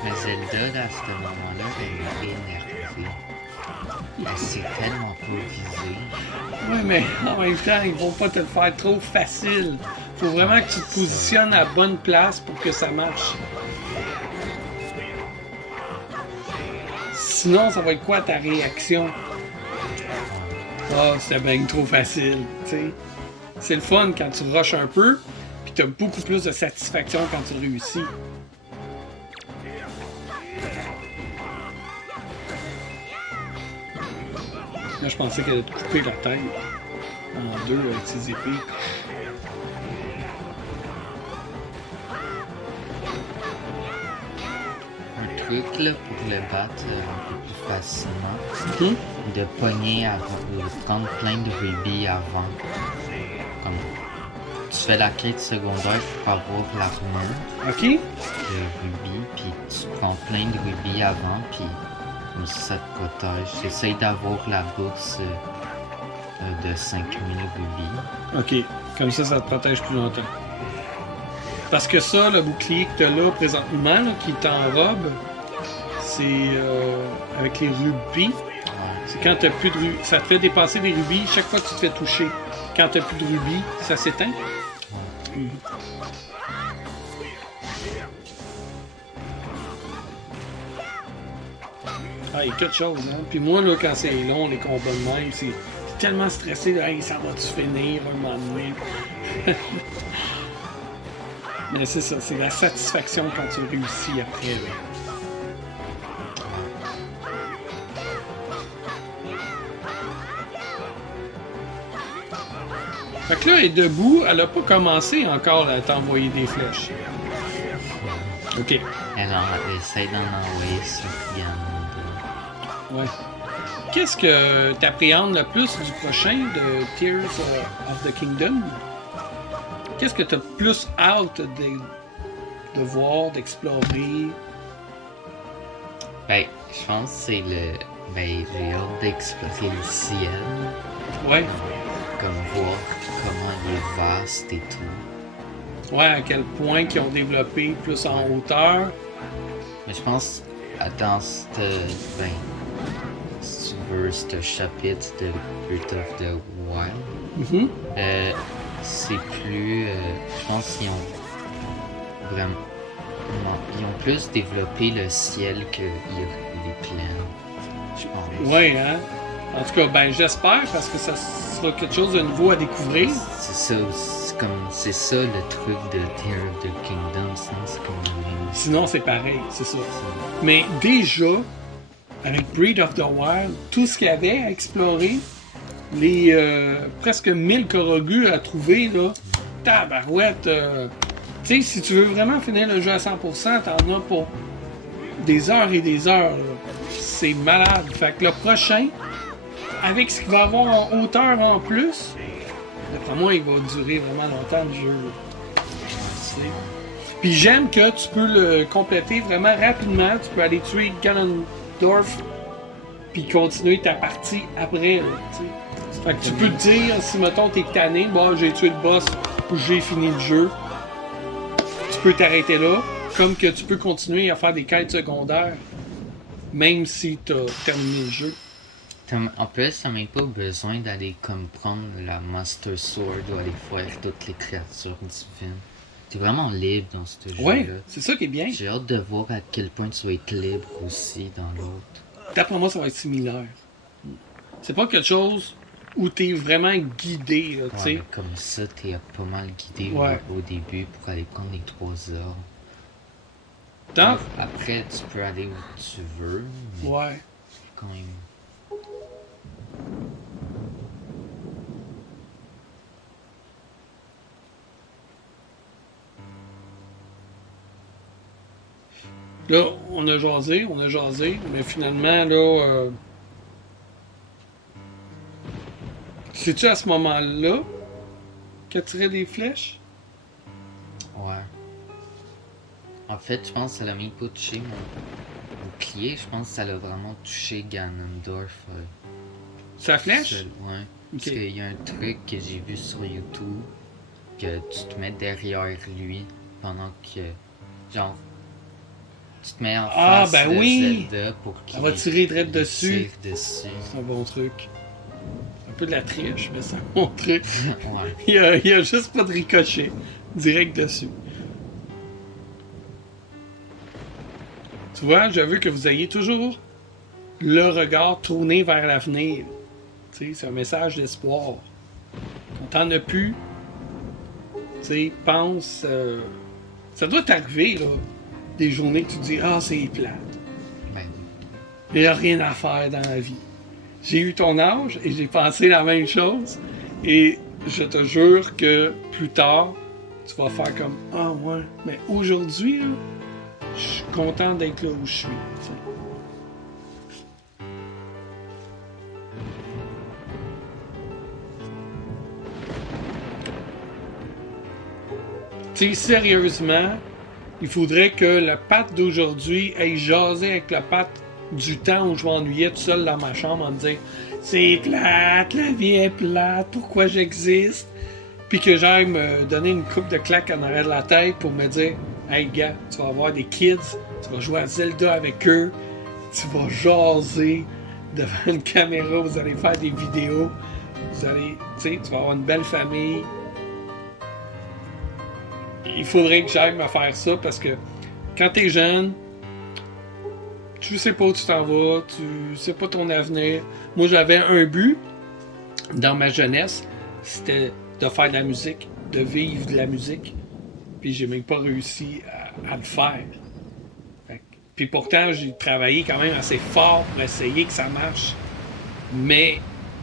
Mais Zelda, à ce moment-là, elle est énervée. C'est tellement pas visé. Oui, mais en même temps, ils vont pas te le faire trop facile. Faut vraiment que tu te positionnes à la bonne place pour que ça marche. Sinon, ça va être quoi ta réaction? Ah, c'était bien trop facile, tu sais. C'est le fun quand tu rushes un peu, puis t'as beaucoup plus de satisfaction quand tu réussis. Là, je pensais qu'elle allait te couper la tête en deux avec ses épées. Un truc là, pour le battre un peu plus facilement, Hum? de pogner avant, de prendre plein de rubis avant. Comme tu fais la quête secondaire pour avoir l'armure OK? de rubis, puis tu prends plein de rubis avant, puis comme ça te protège. J'essaye d'avoir la bourse de 5000 rubis. OK. Comme ça te protège plus longtemps. Parce que ça, le bouclier que tu as là présentement, là, qui t'enrobe, c'est avec les rubis. Ouais. C'est quand tu plus de rubis. Ça te fait dépasser des rubis chaque fois que tu te fais toucher. Quand tu plus de rubis, ça s'éteint. Mhm. Ah, il y a quelque chose, hein. Puis moi, là, quand c'est long, les combats de même, c'est tellement stressé, là, hey, ça va-tu finir un moment donné? Mais c'est ça, c'est la satisfaction quand tu réussis après, là. Fait que là, elle est debout, elle a pas commencé encore à t'envoyer des flèches. OK. Elle essaie d'en envoyer sur Ganondorf. Ouais. Qu'est-ce que t'appréhendes le plus du prochain de Tears of the Kingdom? Qu'est-ce que t'as plus hâte de voir, d'explorer? Ben, je pense que c'est le. Ben, j'ai hâte d'explorer le ciel. Ouais. Comme voir comment il est vaste et tout. Ouais, à quel point qu'ils ont développé plus en hauteur. Mais je pense, dans cette. Ben, si tu veux, ce chapitre de Breath of the Wild, Mhm. c'est plus. Je pense qu'ils ont vraiment. Ils ont plus développé le ciel que les plaines. Je pense. Ouais, hein? En tout cas, ben j'espère parce que ça sera quelque chose de nouveau à découvrir. C'est ça le truc de Tears of the Kingdom, sinon c'est comme le même. Sinon, c'est pareil, c'est ça. Mais déjà, avec Breath of the Wild, tout ce qu'il y avait à explorer, les presque 1000 Korogus à trouver, là, tabarouette. Tu sais, si tu veux vraiment finir le jeu à 100%, t'en as pour des heures et des heures. Là. C'est malade. Fait que le prochain, avec ce qu'il va avoir en hauteur en plus, d'après moi, il va durer vraiment longtemps le jeu. Là. Puis j'aime que tu peux le compléter vraiment rapidement. Tu peux aller tuer Ganondorf puis continuer ta partie après. Là, t'sais. Fait que tu peux te dire, si mettons t'es tanné, bon, j'ai tué le boss ou j'ai fini le jeu, tu peux t'arrêter là, comme que tu peux continuer à faire des quêtes secondaires, même si t'as terminé le jeu. En plus, t'as même pas besoin d'aller comme prendre la Master Sword ou aller faire toutes les créatures divines. T'es vraiment libre dans ce jeu-là. Ouais, c'est ça qui est bien. J'ai hâte de voir à quel point tu vas être libre aussi dans l'autre. D'après moi, ça va être similaire. C'est pas quelque chose où t'es vraiment guidé, là, tu sais. Ouais, mais comme ça, t'es pas mal guidé Ouais. au début pour aller prendre les 3 ordres. Dans... Après, tu peux aller où tu veux, mais Ouais. quand même. Là, on a jasé, mais finalement, là... C'est-tu à ce moment-là qu'elle tirait des flèches? Ouais. En fait, je pense que ça l'a même pas touché mon bouclier. Je pense que ça l'a vraiment touché Ganondorf. Sa flèche? Seul, ouais. Ok. Parce qu'il y a un truc que j'ai vu sur YouTube que tu te mets derrière lui pendant que. Genre. Tu te mets en Ah, face ben de oui! Zelda pour qu'il Ça va tirer direct il dessus. tire dessus. C'est un bon truc. Un peu de la triche, mais c'est un bon truc. Ouais. Il y a juste pas de ricochet. Direct dessus. Tu vois, je veux que vous ayez toujours le regard tourné vers l'avenir. Tu sais, c'est un message d'espoir. Quand t'en as plus, tu sais, pense... ça doit t'arriver, là, des journées que tu te dis « Ah, c'est plate. Ben, Il n'y a rien à faire dans la vie. » J'ai eu ton âge et j'ai pensé la même chose. Et je te jure que plus tard, tu vas faire comme « Ah, ouais, mais aujourd'hui, là, je suis content d'être là où je suis. » tu sais. Tu sais, sérieusement, il faudrait que le Pat d'aujourd'hui aille jaser avec le Pat du temps où je m'ennuyais tout seul dans ma chambre en me disant « C'est plate, la vie est plate, pourquoi j'existe? » Puis que j'aille me donner une coupe de claques en arrière de la tête pour me dire « Hey gars, tu vas avoir des kids, tu vas jouer à Zelda avec eux, tu vas jaser devant une caméra, vous allez faire des vidéos, vous allez, tu sais, tu vas avoir une belle famille. » Il faudrait que j'aille me faire ça parce que quand t'es jeune, tu sais pas où tu t'en vas, tu sais pas ton avenir. Moi, j'avais un but dans ma jeunesse, c'était de faire de la musique, de vivre de la musique. Puis j'ai même pas réussi à le faire. Puis pourtant, j'ai travaillé quand même assez fort pour essayer que ça marche. Mais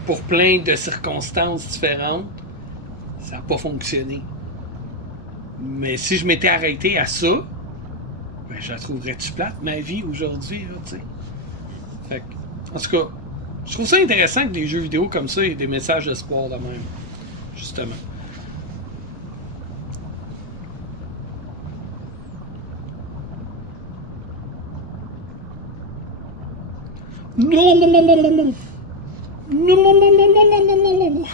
pour plein de circonstances différentes, ça n'a pas fonctionné. Mais si je m'étais arrêté à ça, ben je la trouverais-tu plate, ma vie, aujourd'hui, là, tu sais. Fait que, en tout cas, je trouve ça intéressant que des jeux vidéo comme ça aient des messages d'espoir de même. Justement. Non, non, non, non, non, non. Non, non, non, non, non, non, non, non.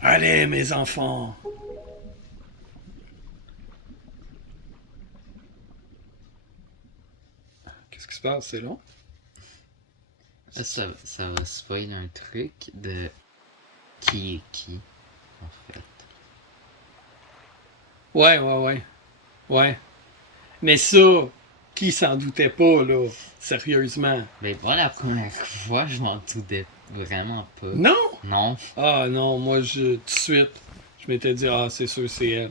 Allez, mes enfants. Qu'est-ce qui se passe? C'est long? ça va spoiler un truc de qui est qui, en fait. Ouais. Ouais. Mais ça, qui s'en doutait pas, là? Sérieusement. Mais pas la première fois, je m'en doutais vraiment pas. Non? Non. Ah non, moi, tout de suite, je m'étais dit, ah, c'est sûr, c'est elle.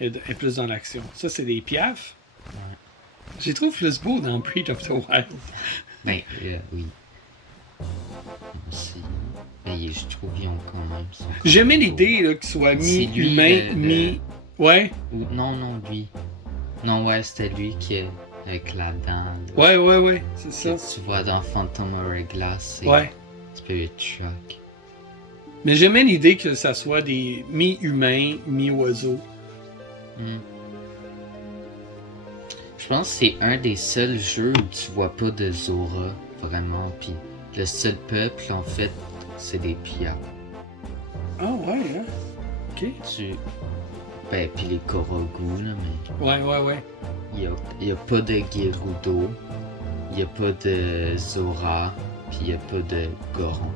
Elle est plus dans l'action. Ça, c'est des piafs. Ouais. J'ai trouvé plus beau dans Breath of the Wild. Ben, oui. Aussi. Mais je trouve qu'ils ont quand même ça. J'aimais l'idée là, qu'il soit C'est lui, mi-humain, mi... Ouais? Ou, non, lui. Non, ouais, c'était lui qui est avec la dent. Ouais, c'est ça. Que tu vois dans Phantom Hourglass, c'est Ouais. Spirit Truck. Mais j'aimais l'idée que ça soit des mi-humains, mi-oiseaux. Je pense que c'est un des seuls jeux où tu vois pas de Zora, vraiment. Puis le seul peuple, en fait, c'est des Pia. Ah ouais, hein? Ok. Ben, puis les Korogu, là, mais... Ouais. Il y a pas de Gerudo, il y a pas de Zora, puis il y a pas de Goron.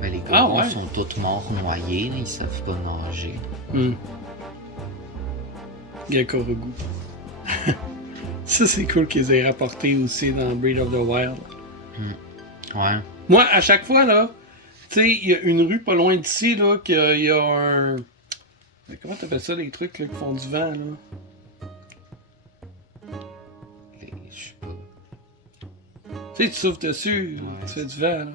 Ben, les Gorons sont tous morts noyés, là, ils savent pas nager. Gekorogu. Ça, c'est cool qu'ils aient rapporté aussi dans Breath of the Wild. Ouais. Moi, à chaque fois, là, tu sais, il y a une rue pas loin d'ici, là, qu'il y a un... Comment t'appelles ça, les trucs là, qui font du vent, là? Je sais pas. Tu sais, tu souffles dessus, tu fais du vent, là.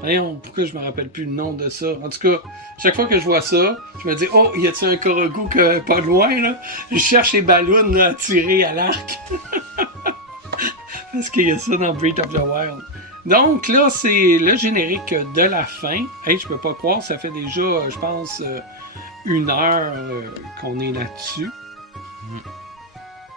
Voyons, pourquoi je me rappelle plus le nom de ça? En tout cas, chaque fois que je vois ça, je me dis, oh, y a-t-il un Korogu pas loin, là? Je cherche les ballons là, à tirer à l'arc. Parce qu'il y a ça dans Breath of the Wild. Donc là, c'est le générique de la fin. Hey, je peux pas croire, ça fait déjà, je pense, 1 heure qu'on est là-dessus.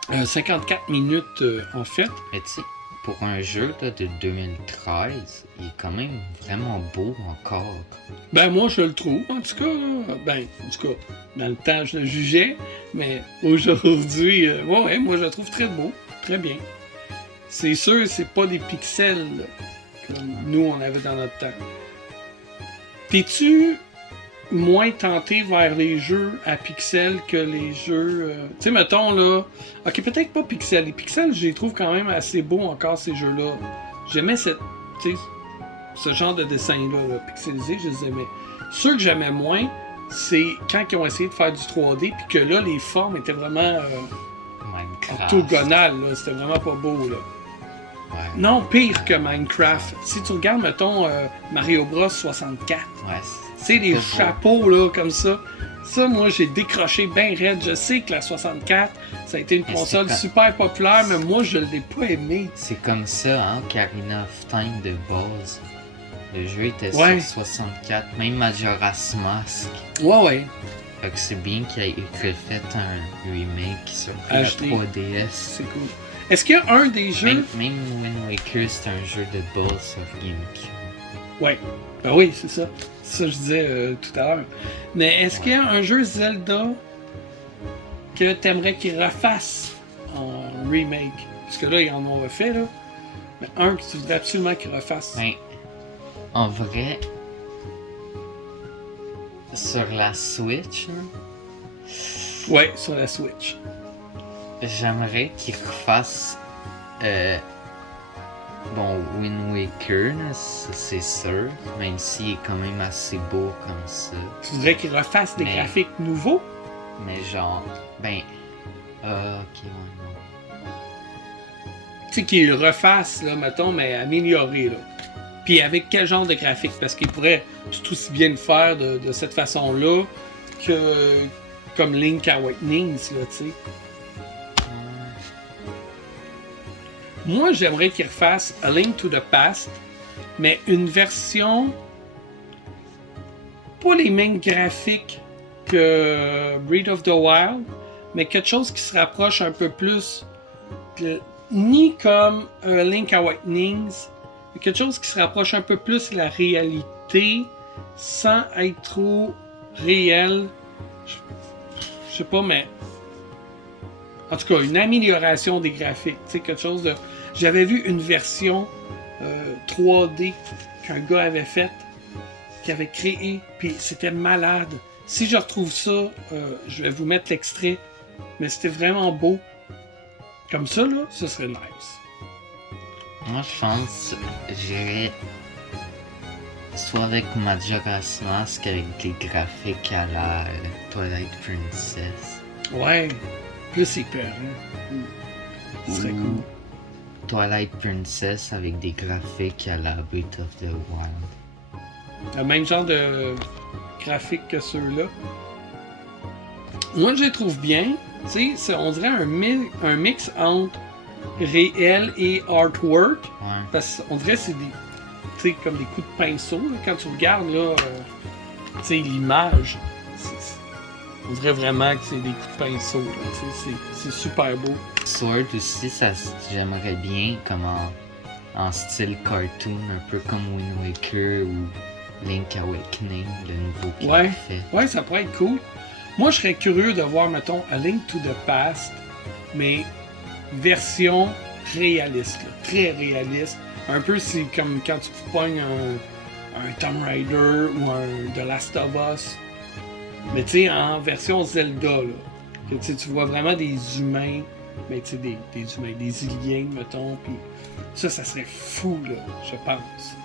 54 minutes, en fait. Mais tu sais, pour un jeu là, de 2013, il est quand même vraiment beau encore. Ben, moi, je le trouve, en tout cas. Dans le temps, je le jugeais, mais aujourd'hui, ouais, moi, je le trouve très beau, très bien. C'est sûr, c'est pas des pixels là, comme nous, on avait dans notre temps. T'es-tu moins tenté vers les jeux à pixels que les jeux... tu sais, mettons, là... Ok, peut-être pas pixels. Les pixels, je les trouve quand même assez beaux encore, ces jeux-là. J'aimais ce genre de dessin-là, là, pixelisé, je les aimais. Ceux que j'aimais moins, c'est quand ils ont essayé de faire du 3D, puis que là, les formes étaient vraiment orthogonales, là. C'était vraiment pas beau, là. Ouais. Non, pire que Minecraft. Si tu regardes, mettons, Mario Bros 64, Ouais, tu sais, les chapeaux, là, comme ça. Ça, moi, j'ai décroché bien raide. Je sais que la 64, ça a été une console super populaire, mais moi, je l'ai pas aimé. C'est comme ça, hein, Ocarina of Time de base. Le jeu était sur 64, même Majora's Mask. Ouais. Fait que c'est bien qu'il ait refait un remake sur la HD. 3DS. C'est cool. Est-ce qu'il y a un des jeux... Même Wind Waker, c'est un jeu de base sur GameCube. Ouais. Ben oui, c'est ça. C'est ça que je disais tout à l'heure. Mais est-ce qu'il y a un jeu Zelda que t'aimerais qu'il refasse en remake? Parce que là, ils en ont refait, là. Mais un que tu voudrais absolument qu'il refasse. Ben, en vrai, sur la Switch, là, Ouais, sur la Switch. j'aimerais qu'il refasse Wind Waker, là, c'est sûr, même s'il est quand même assez beau comme ça. Tu voudrais qu'il refasse des graphiques nouveaux? Mais genre, ok, ouais, non. Tu sais, qu'il refasse, là, mettons, mais amélioré, là. Puis avec quel genre de graphique? Parce qu'il pourrait tout aussi bien le faire de cette façon-là que comme Link Awakenings, là, tu sais. Moi, j'aimerais qu'il refasse A Link to the Past, mais une version pas les mêmes graphiques que Breath of the Wild, mais quelque chose qui se rapproche un peu plus ni comme Link Awakenings, mais quelque chose qui se rapproche un peu plus de la réalité sans être trop réel. Je sais pas, mais en tout cas, une amélioration des graphiques. Tu sais, quelque chose de... J'avais vu une version 3D qu'un gars avait faite, qu'il avait créé, puis c'était malade. Si je retrouve ça, je vais vous mettre l'extrait, mais c'était vraiment beau. Comme ça, là, ce serait nice. Moi, je pense j'irais soit avec Majora's Mask avec des graphiques à la Twilight Princess. Ouais, plus c'est peur, hein. Ce serait cool. Twilight Princess avec des graphiques à la Breath of the Wild. Le même genre de graphique que ceux-là. Moi, je les trouve bien. Tu sais, on dirait un mix entre réel et artwork. Ouais. Parce qu'on dirait que c'est des, tu sais, comme des coups de pinceau. Là, quand tu regardes là, tu sais, l'image, on dirait vraiment que c'est des coups de pinceau. Là, tu sais, c'est super beau. Sword aussi, j'aimerais bien comme en style cartoon, un peu comme Wind Waker ou Link Awakening, le nouveau qu'il a fait. Ouais, ça pourrait être cool. Moi, je serais curieux de voir, mettons, A Link to the Past, mais version réaliste, là, très réaliste. Un peu c'est comme quand tu pognes un Tomb Raider ou un The Last of Us, mais tu sais, en version Zelda, là. Que, tu vois vraiment des humains, mais tu sais, des humains, des Iliens, mettons, puis ça serait fou, là, je pense.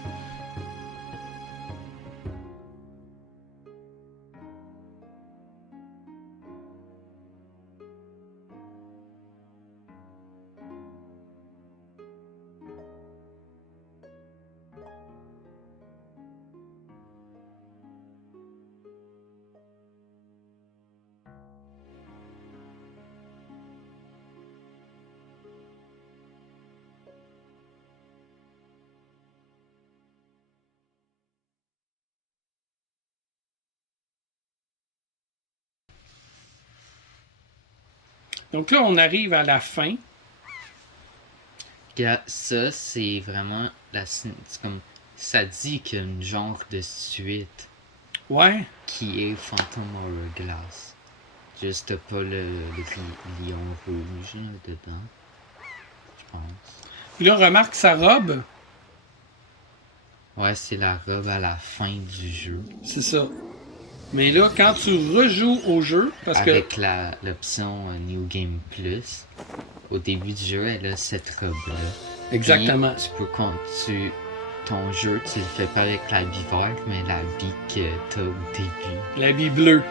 Donc là, on arrive à la fin. Ok, Regarde, ça, c'est vraiment c'est comme ça dit qu'il y a une genre de suite Ouais. qui est Phantom Hourglass. Juste t'as pas le lion rouge là, dedans, je pense. Puis là, remarque sa robe. Ouais, c'est la robe à la fin du jeu. C'est ça. Mais là, quand tu rejoues au jeu, parce Avec l'option New Game Plus, au début du jeu, elle a cette robe-là. Exactement. Puis, tu peux ton jeu, tu le fais pas avec l'habit vert, mais l'habit que t'as au début. L'habit bleu.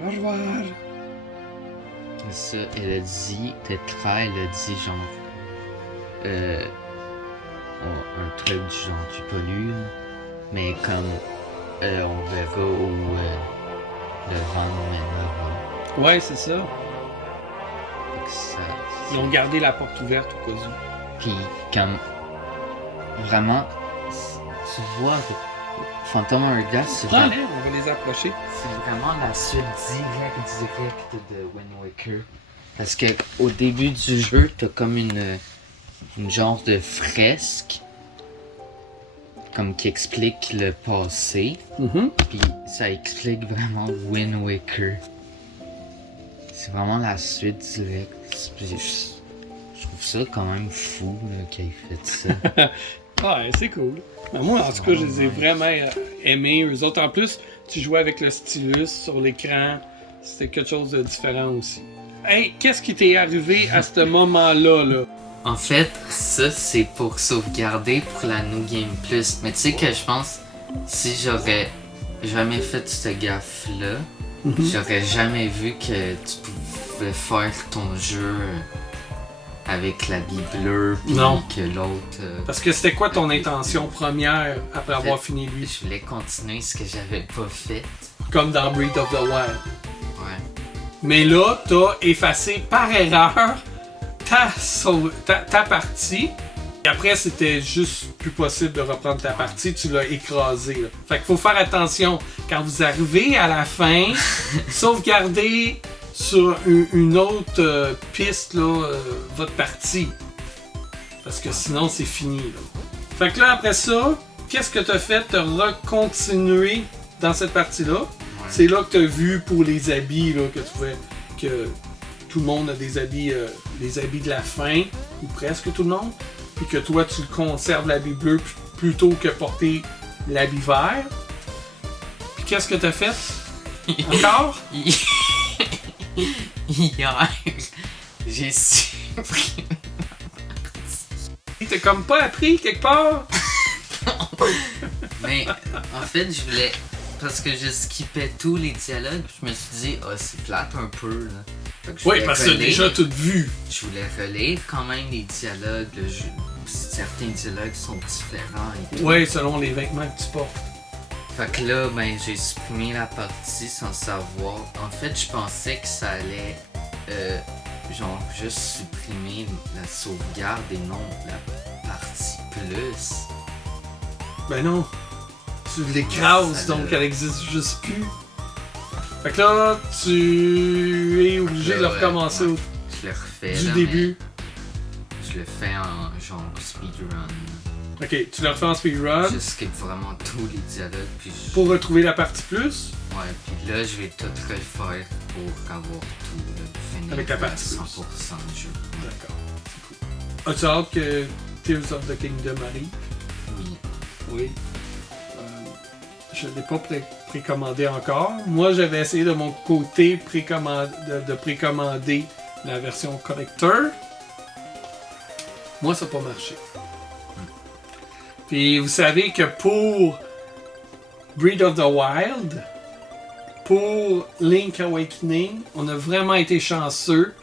Au revoir. Ça, elle a dit, Tetra, elle a dit genre un truc du genre du pollu, mais comme on verra où le vent nous mènera. Ouais, c'est ça. Fait que ça, Ils ont gardé la porte ouverte au cas où. puis comme vraiment, tu vois, Phantom Hourglass, c'est Ah, vraiment, on va les approcher. c'est vraiment la suite directe de Wind Waker. Parce que au début du jeu, t'as comme une genre de fresque comme qui explique le passé, puis ça explique vraiment Wind Waker. C'est vraiment la suite directe. Puis je trouve ça quand même fou là, qu'il ait fait ça. Ouais, c'est cool. Mais moi, en tout cas, je les ai vraiment aimés. Eux autres, en plus, tu jouais avec le stylus sur l'écran. C'était quelque chose de différent aussi. Hey, qu'est-ce qui t'est arrivé à ce moment-là, là? En fait, ça c'est pour sauvegarder pour la New Game Plus. Mais tu sais que je pense, si j'aurais jamais fait cette gaffe-là, j'aurais jamais vu que tu pouvais faire ton jeu avec l'habit bleu puis Non. que l'autre... Parce que c'était quoi ton intention première après avoir fini lui? Je voulais continuer ce que j'avais pas fait. Comme dans Breath of the Wild. Ouais. Mais là, t'as effacé par erreur ta partie. Et après, c'était juste plus possible de reprendre ta partie. Tu l'as écrasé. Là. Fait qu'il faut faire attention. Quand vous arrivez à la fin, sauvegardez sur une autre piste là, votre partie. Parce que sinon, c'est fini. Là. Fait que là, après ça, qu'est-ce que t'as fait? T'as recontinué dans cette partie-là. Ouais. C'est là que t'as vu pour les habits là, que tu pouvais... que tout le monde a des habits, les habits de la fin, ou presque tout le monde, puis que toi tu conserves l'habit bleu plutôt que porter l'habit vert. Puis qu'est-ce que t'as fait? Encore? Hier, j'ai supprimé. T'as comme pas appris quelque part? Mais en fait, je voulais. Parce que je skippais tous les dialogues, je me suis dit, c'est plate un peu là. Oui, parce que t'as déjà tout vu. Je voulais relire quand même les dialogues. Certains dialogues sont différents et tout. Oui, selon les vêtements que tu portes. Fait que là, ben, j'ai supprimé la partie sans savoir. En fait, je pensais que ça allait, genre, juste supprimer la sauvegarde et non la partie plus. Ben non. Tu l'écrases, donc elle existe juste plus. Fait que là, tu es obligé de le recommencer je le refais, du là, début. Je le fais en genre speedrun. Ok, tu le refais en speedrun. Je skip vraiment tous les dialogues. Puis pour retrouver la partie plus. Ouais, puis là, je vais tout refaire pour avoir tout, là, finir avec la partie 100% du jeu. Ouais. D'accord, c'est cool. As-tu hâte que Tears of the Kingdom arrive? Oui. Oui. Je ne l'ai pas précommandé encore. Moi, j'avais essayé de mon côté de précommander la version collector. Moi, ça n'a pas marché. Puis vous savez que pour Breath of the Wild, pour Link Awakening, on a vraiment été chanceux.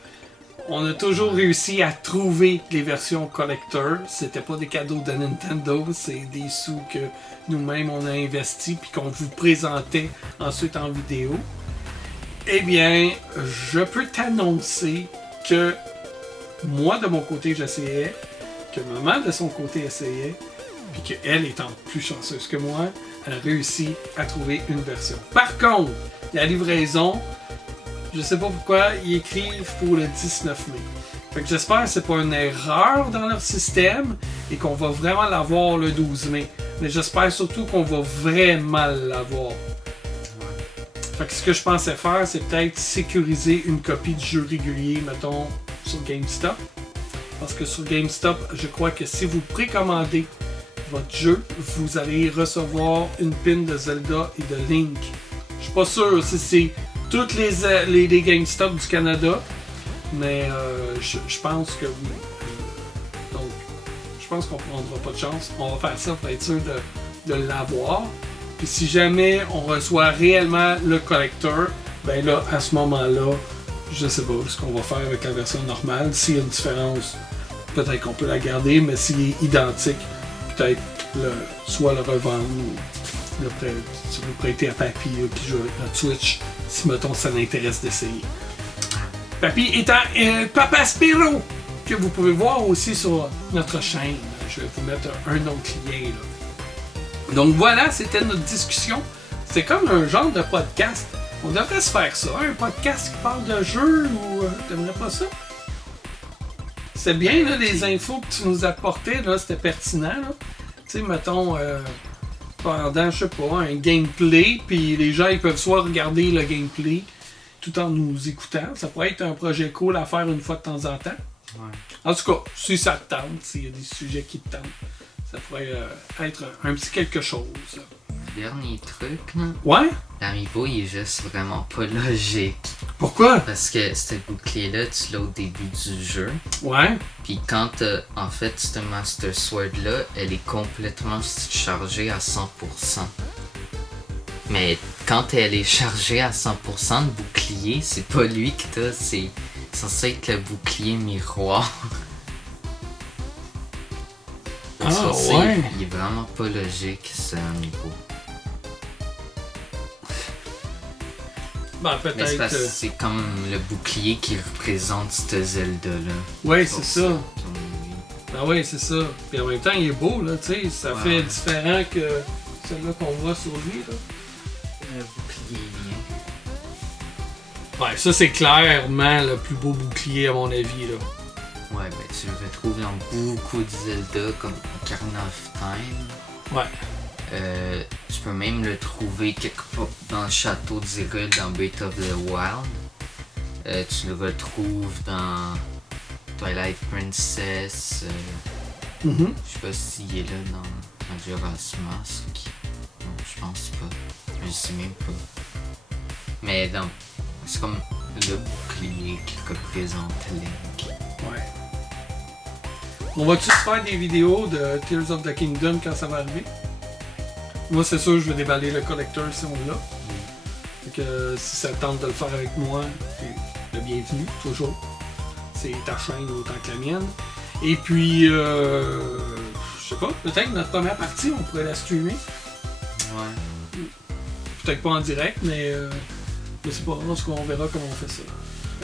On a toujours réussi à trouver les versions collector. C'était pas des cadeaux de Nintendo, c'est des sous que nous-mêmes on a investis puis qu'on vous présentait ensuite en vidéo. Eh bien, je peux t'annoncer que moi de mon côté j'essayais, que maman de son côté essayait, puis qu'elle étant plus chanceuse que moi, elle a réussi à trouver une version. Par contre, la livraison, je sais pas pourquoi, ils écrivent pour le 19 mai. Fait que j'espère que c'est pas une erreur dans leur système et qu'on va vraiment l'avoir le 12 mai. Mais j'espère surtout qu'on va vraiment l'avoir. Fait que ce que je pensais faire, c'est peut-être sécuriser une copie du jeu régulier, mettons, sur GameStop. Parce que sur GameStop, je crois que si vous précommandez votre jeu, vous allez recevoir une pin de Zelda et de Link. Je suis pas sûr si c'est toutes les GameStop du Canada, mais je pense que oui. Donc, je pense qu'on prendra pas de chance. On va faire ça pour être sûr de l'avoir. Puis si jamais on reçoit réellement le collector, ben là, à ce moment-là, je sais pas ce qu'on va faire avec la version normale. S'il y a une différence, peut-être qu'on peut la garder, mais s'il est identique, peut-être soit le revendre ou le prêter à Papy qui joue avec notre Switch, si mettons ça l'intéresse d'essayer. Papy étant Papa Spiro, que vous pouvez voir aussi sur notre chaîne. Je vais vous mettre un autre lien là. Donc voilà, c'était notre discussion. C'est comme un genre de podcast. On devrait se faire ça, un podcast qui parle de jeux ou t'aimerais pas ça? C'est bien là, les infos que tu nous apportais, là, c'était pertinent. Tu sais, mettons, pendant, je sais pas, un gameplay, puis les gens ils peuvent soit regarder le gameplay tout en nous écoutant. Ça pourrait être un projet cool à faire une fois de temps en temps. Ouais. En tout cas, si ça te tente, s'il y a des sujets qui te tentent, ça pourrait être un petit quelque chose. Dernier truc, là. Ouais? L'amiibo, il est juste vraiment pas logique. Pourquoi? Parce que ce bouclier-là, tu l'as au début du jeu. Ouais. Puis quand t'as, en fait, cette Master Sword-là, elle est complètement chargée à 100%. Mais quand elle est chargée à 100%, le bouclier, c'est pas lui que t'as, c'est censé être le bouclier miroir. Ah, ça, ouais. Il est vraiment pas logique, ce amiibo. Ben, Mais c'est peut-être. parce que c'est comme le bouclier qui représente cette Zelda-là. Ouais, c'est ça. Oui. Ah ouais, c'est ça. Puis en même temps, il est beau, là, tu sais. Ça fait différent que celui-là qu'on voit sur lui, là. Le bouclier Ouais, ça, c'est clairement le plus beau bouclier, à mon avis, là. Ouais, ben tu le retrouves dans beaucoup de Zelda, comme Ocarina of Time. Ouais. Tu peux même le trouver quelque part dans le château d'Hyrule dans Breath of the Wild. Tu le retrouves dans Twilight Princess. Je sais pas s'il est là dans Majora's Mask. Non, je pense pas. Je sais même pas. Mais c'est comme le bouclier qui représente Link. Ouais. On va-tu se faire des vidéos de Tears of the Kingdom quand ça va arriver? Moi, c'est sûr, je vais déballer le collector si on l'a. Donc, si ça te tente de le faire avec moi, t'es le bienvenu, toujours. C'est ta chaîne autant que la mienne. Et puis, je sais pas, peut-être notre première partie, on pourrait la streamer. Ouais. Peut-être pas en direct, mais je sais pas, on verra comment on fait ça.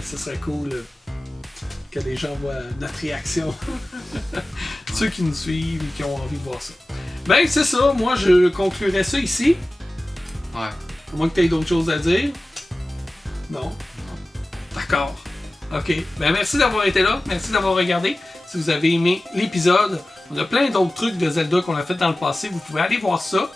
Ça serait cool que les gens voient notre réaction. Ceux qui nous suivent et qui ont envie de voir ça. Ben, c'est ça. Moi, je conclurai ça ici. Ouais. À moins que tu aies d'autres choses à dire. Non. D'accord. Ok. Ben, merci d'avoir été là. Merci d'avoir regardé. Si vous avez aimé l'épisode, on a plein d'autres trucs de Zelda qu'on a fait dans le passé. Vous pouvez aller voir ça.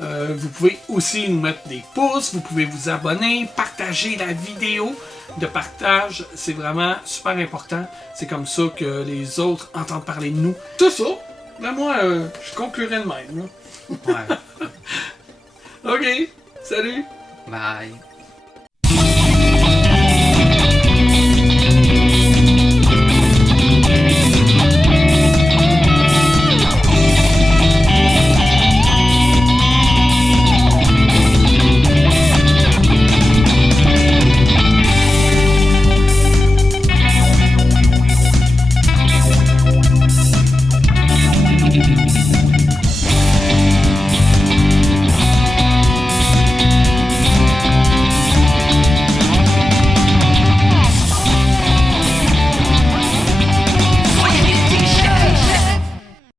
Vous pouvez aussi nous mettre des pouces. Vous pouvez vous abonner, partager la vidéo. De partage, c'est vraiment super important. C'est comme ça que les autres entendent parler de nous. Tout ça, ben moi, je conclurai de même. Là. Ouais. Ok, salut! Bye.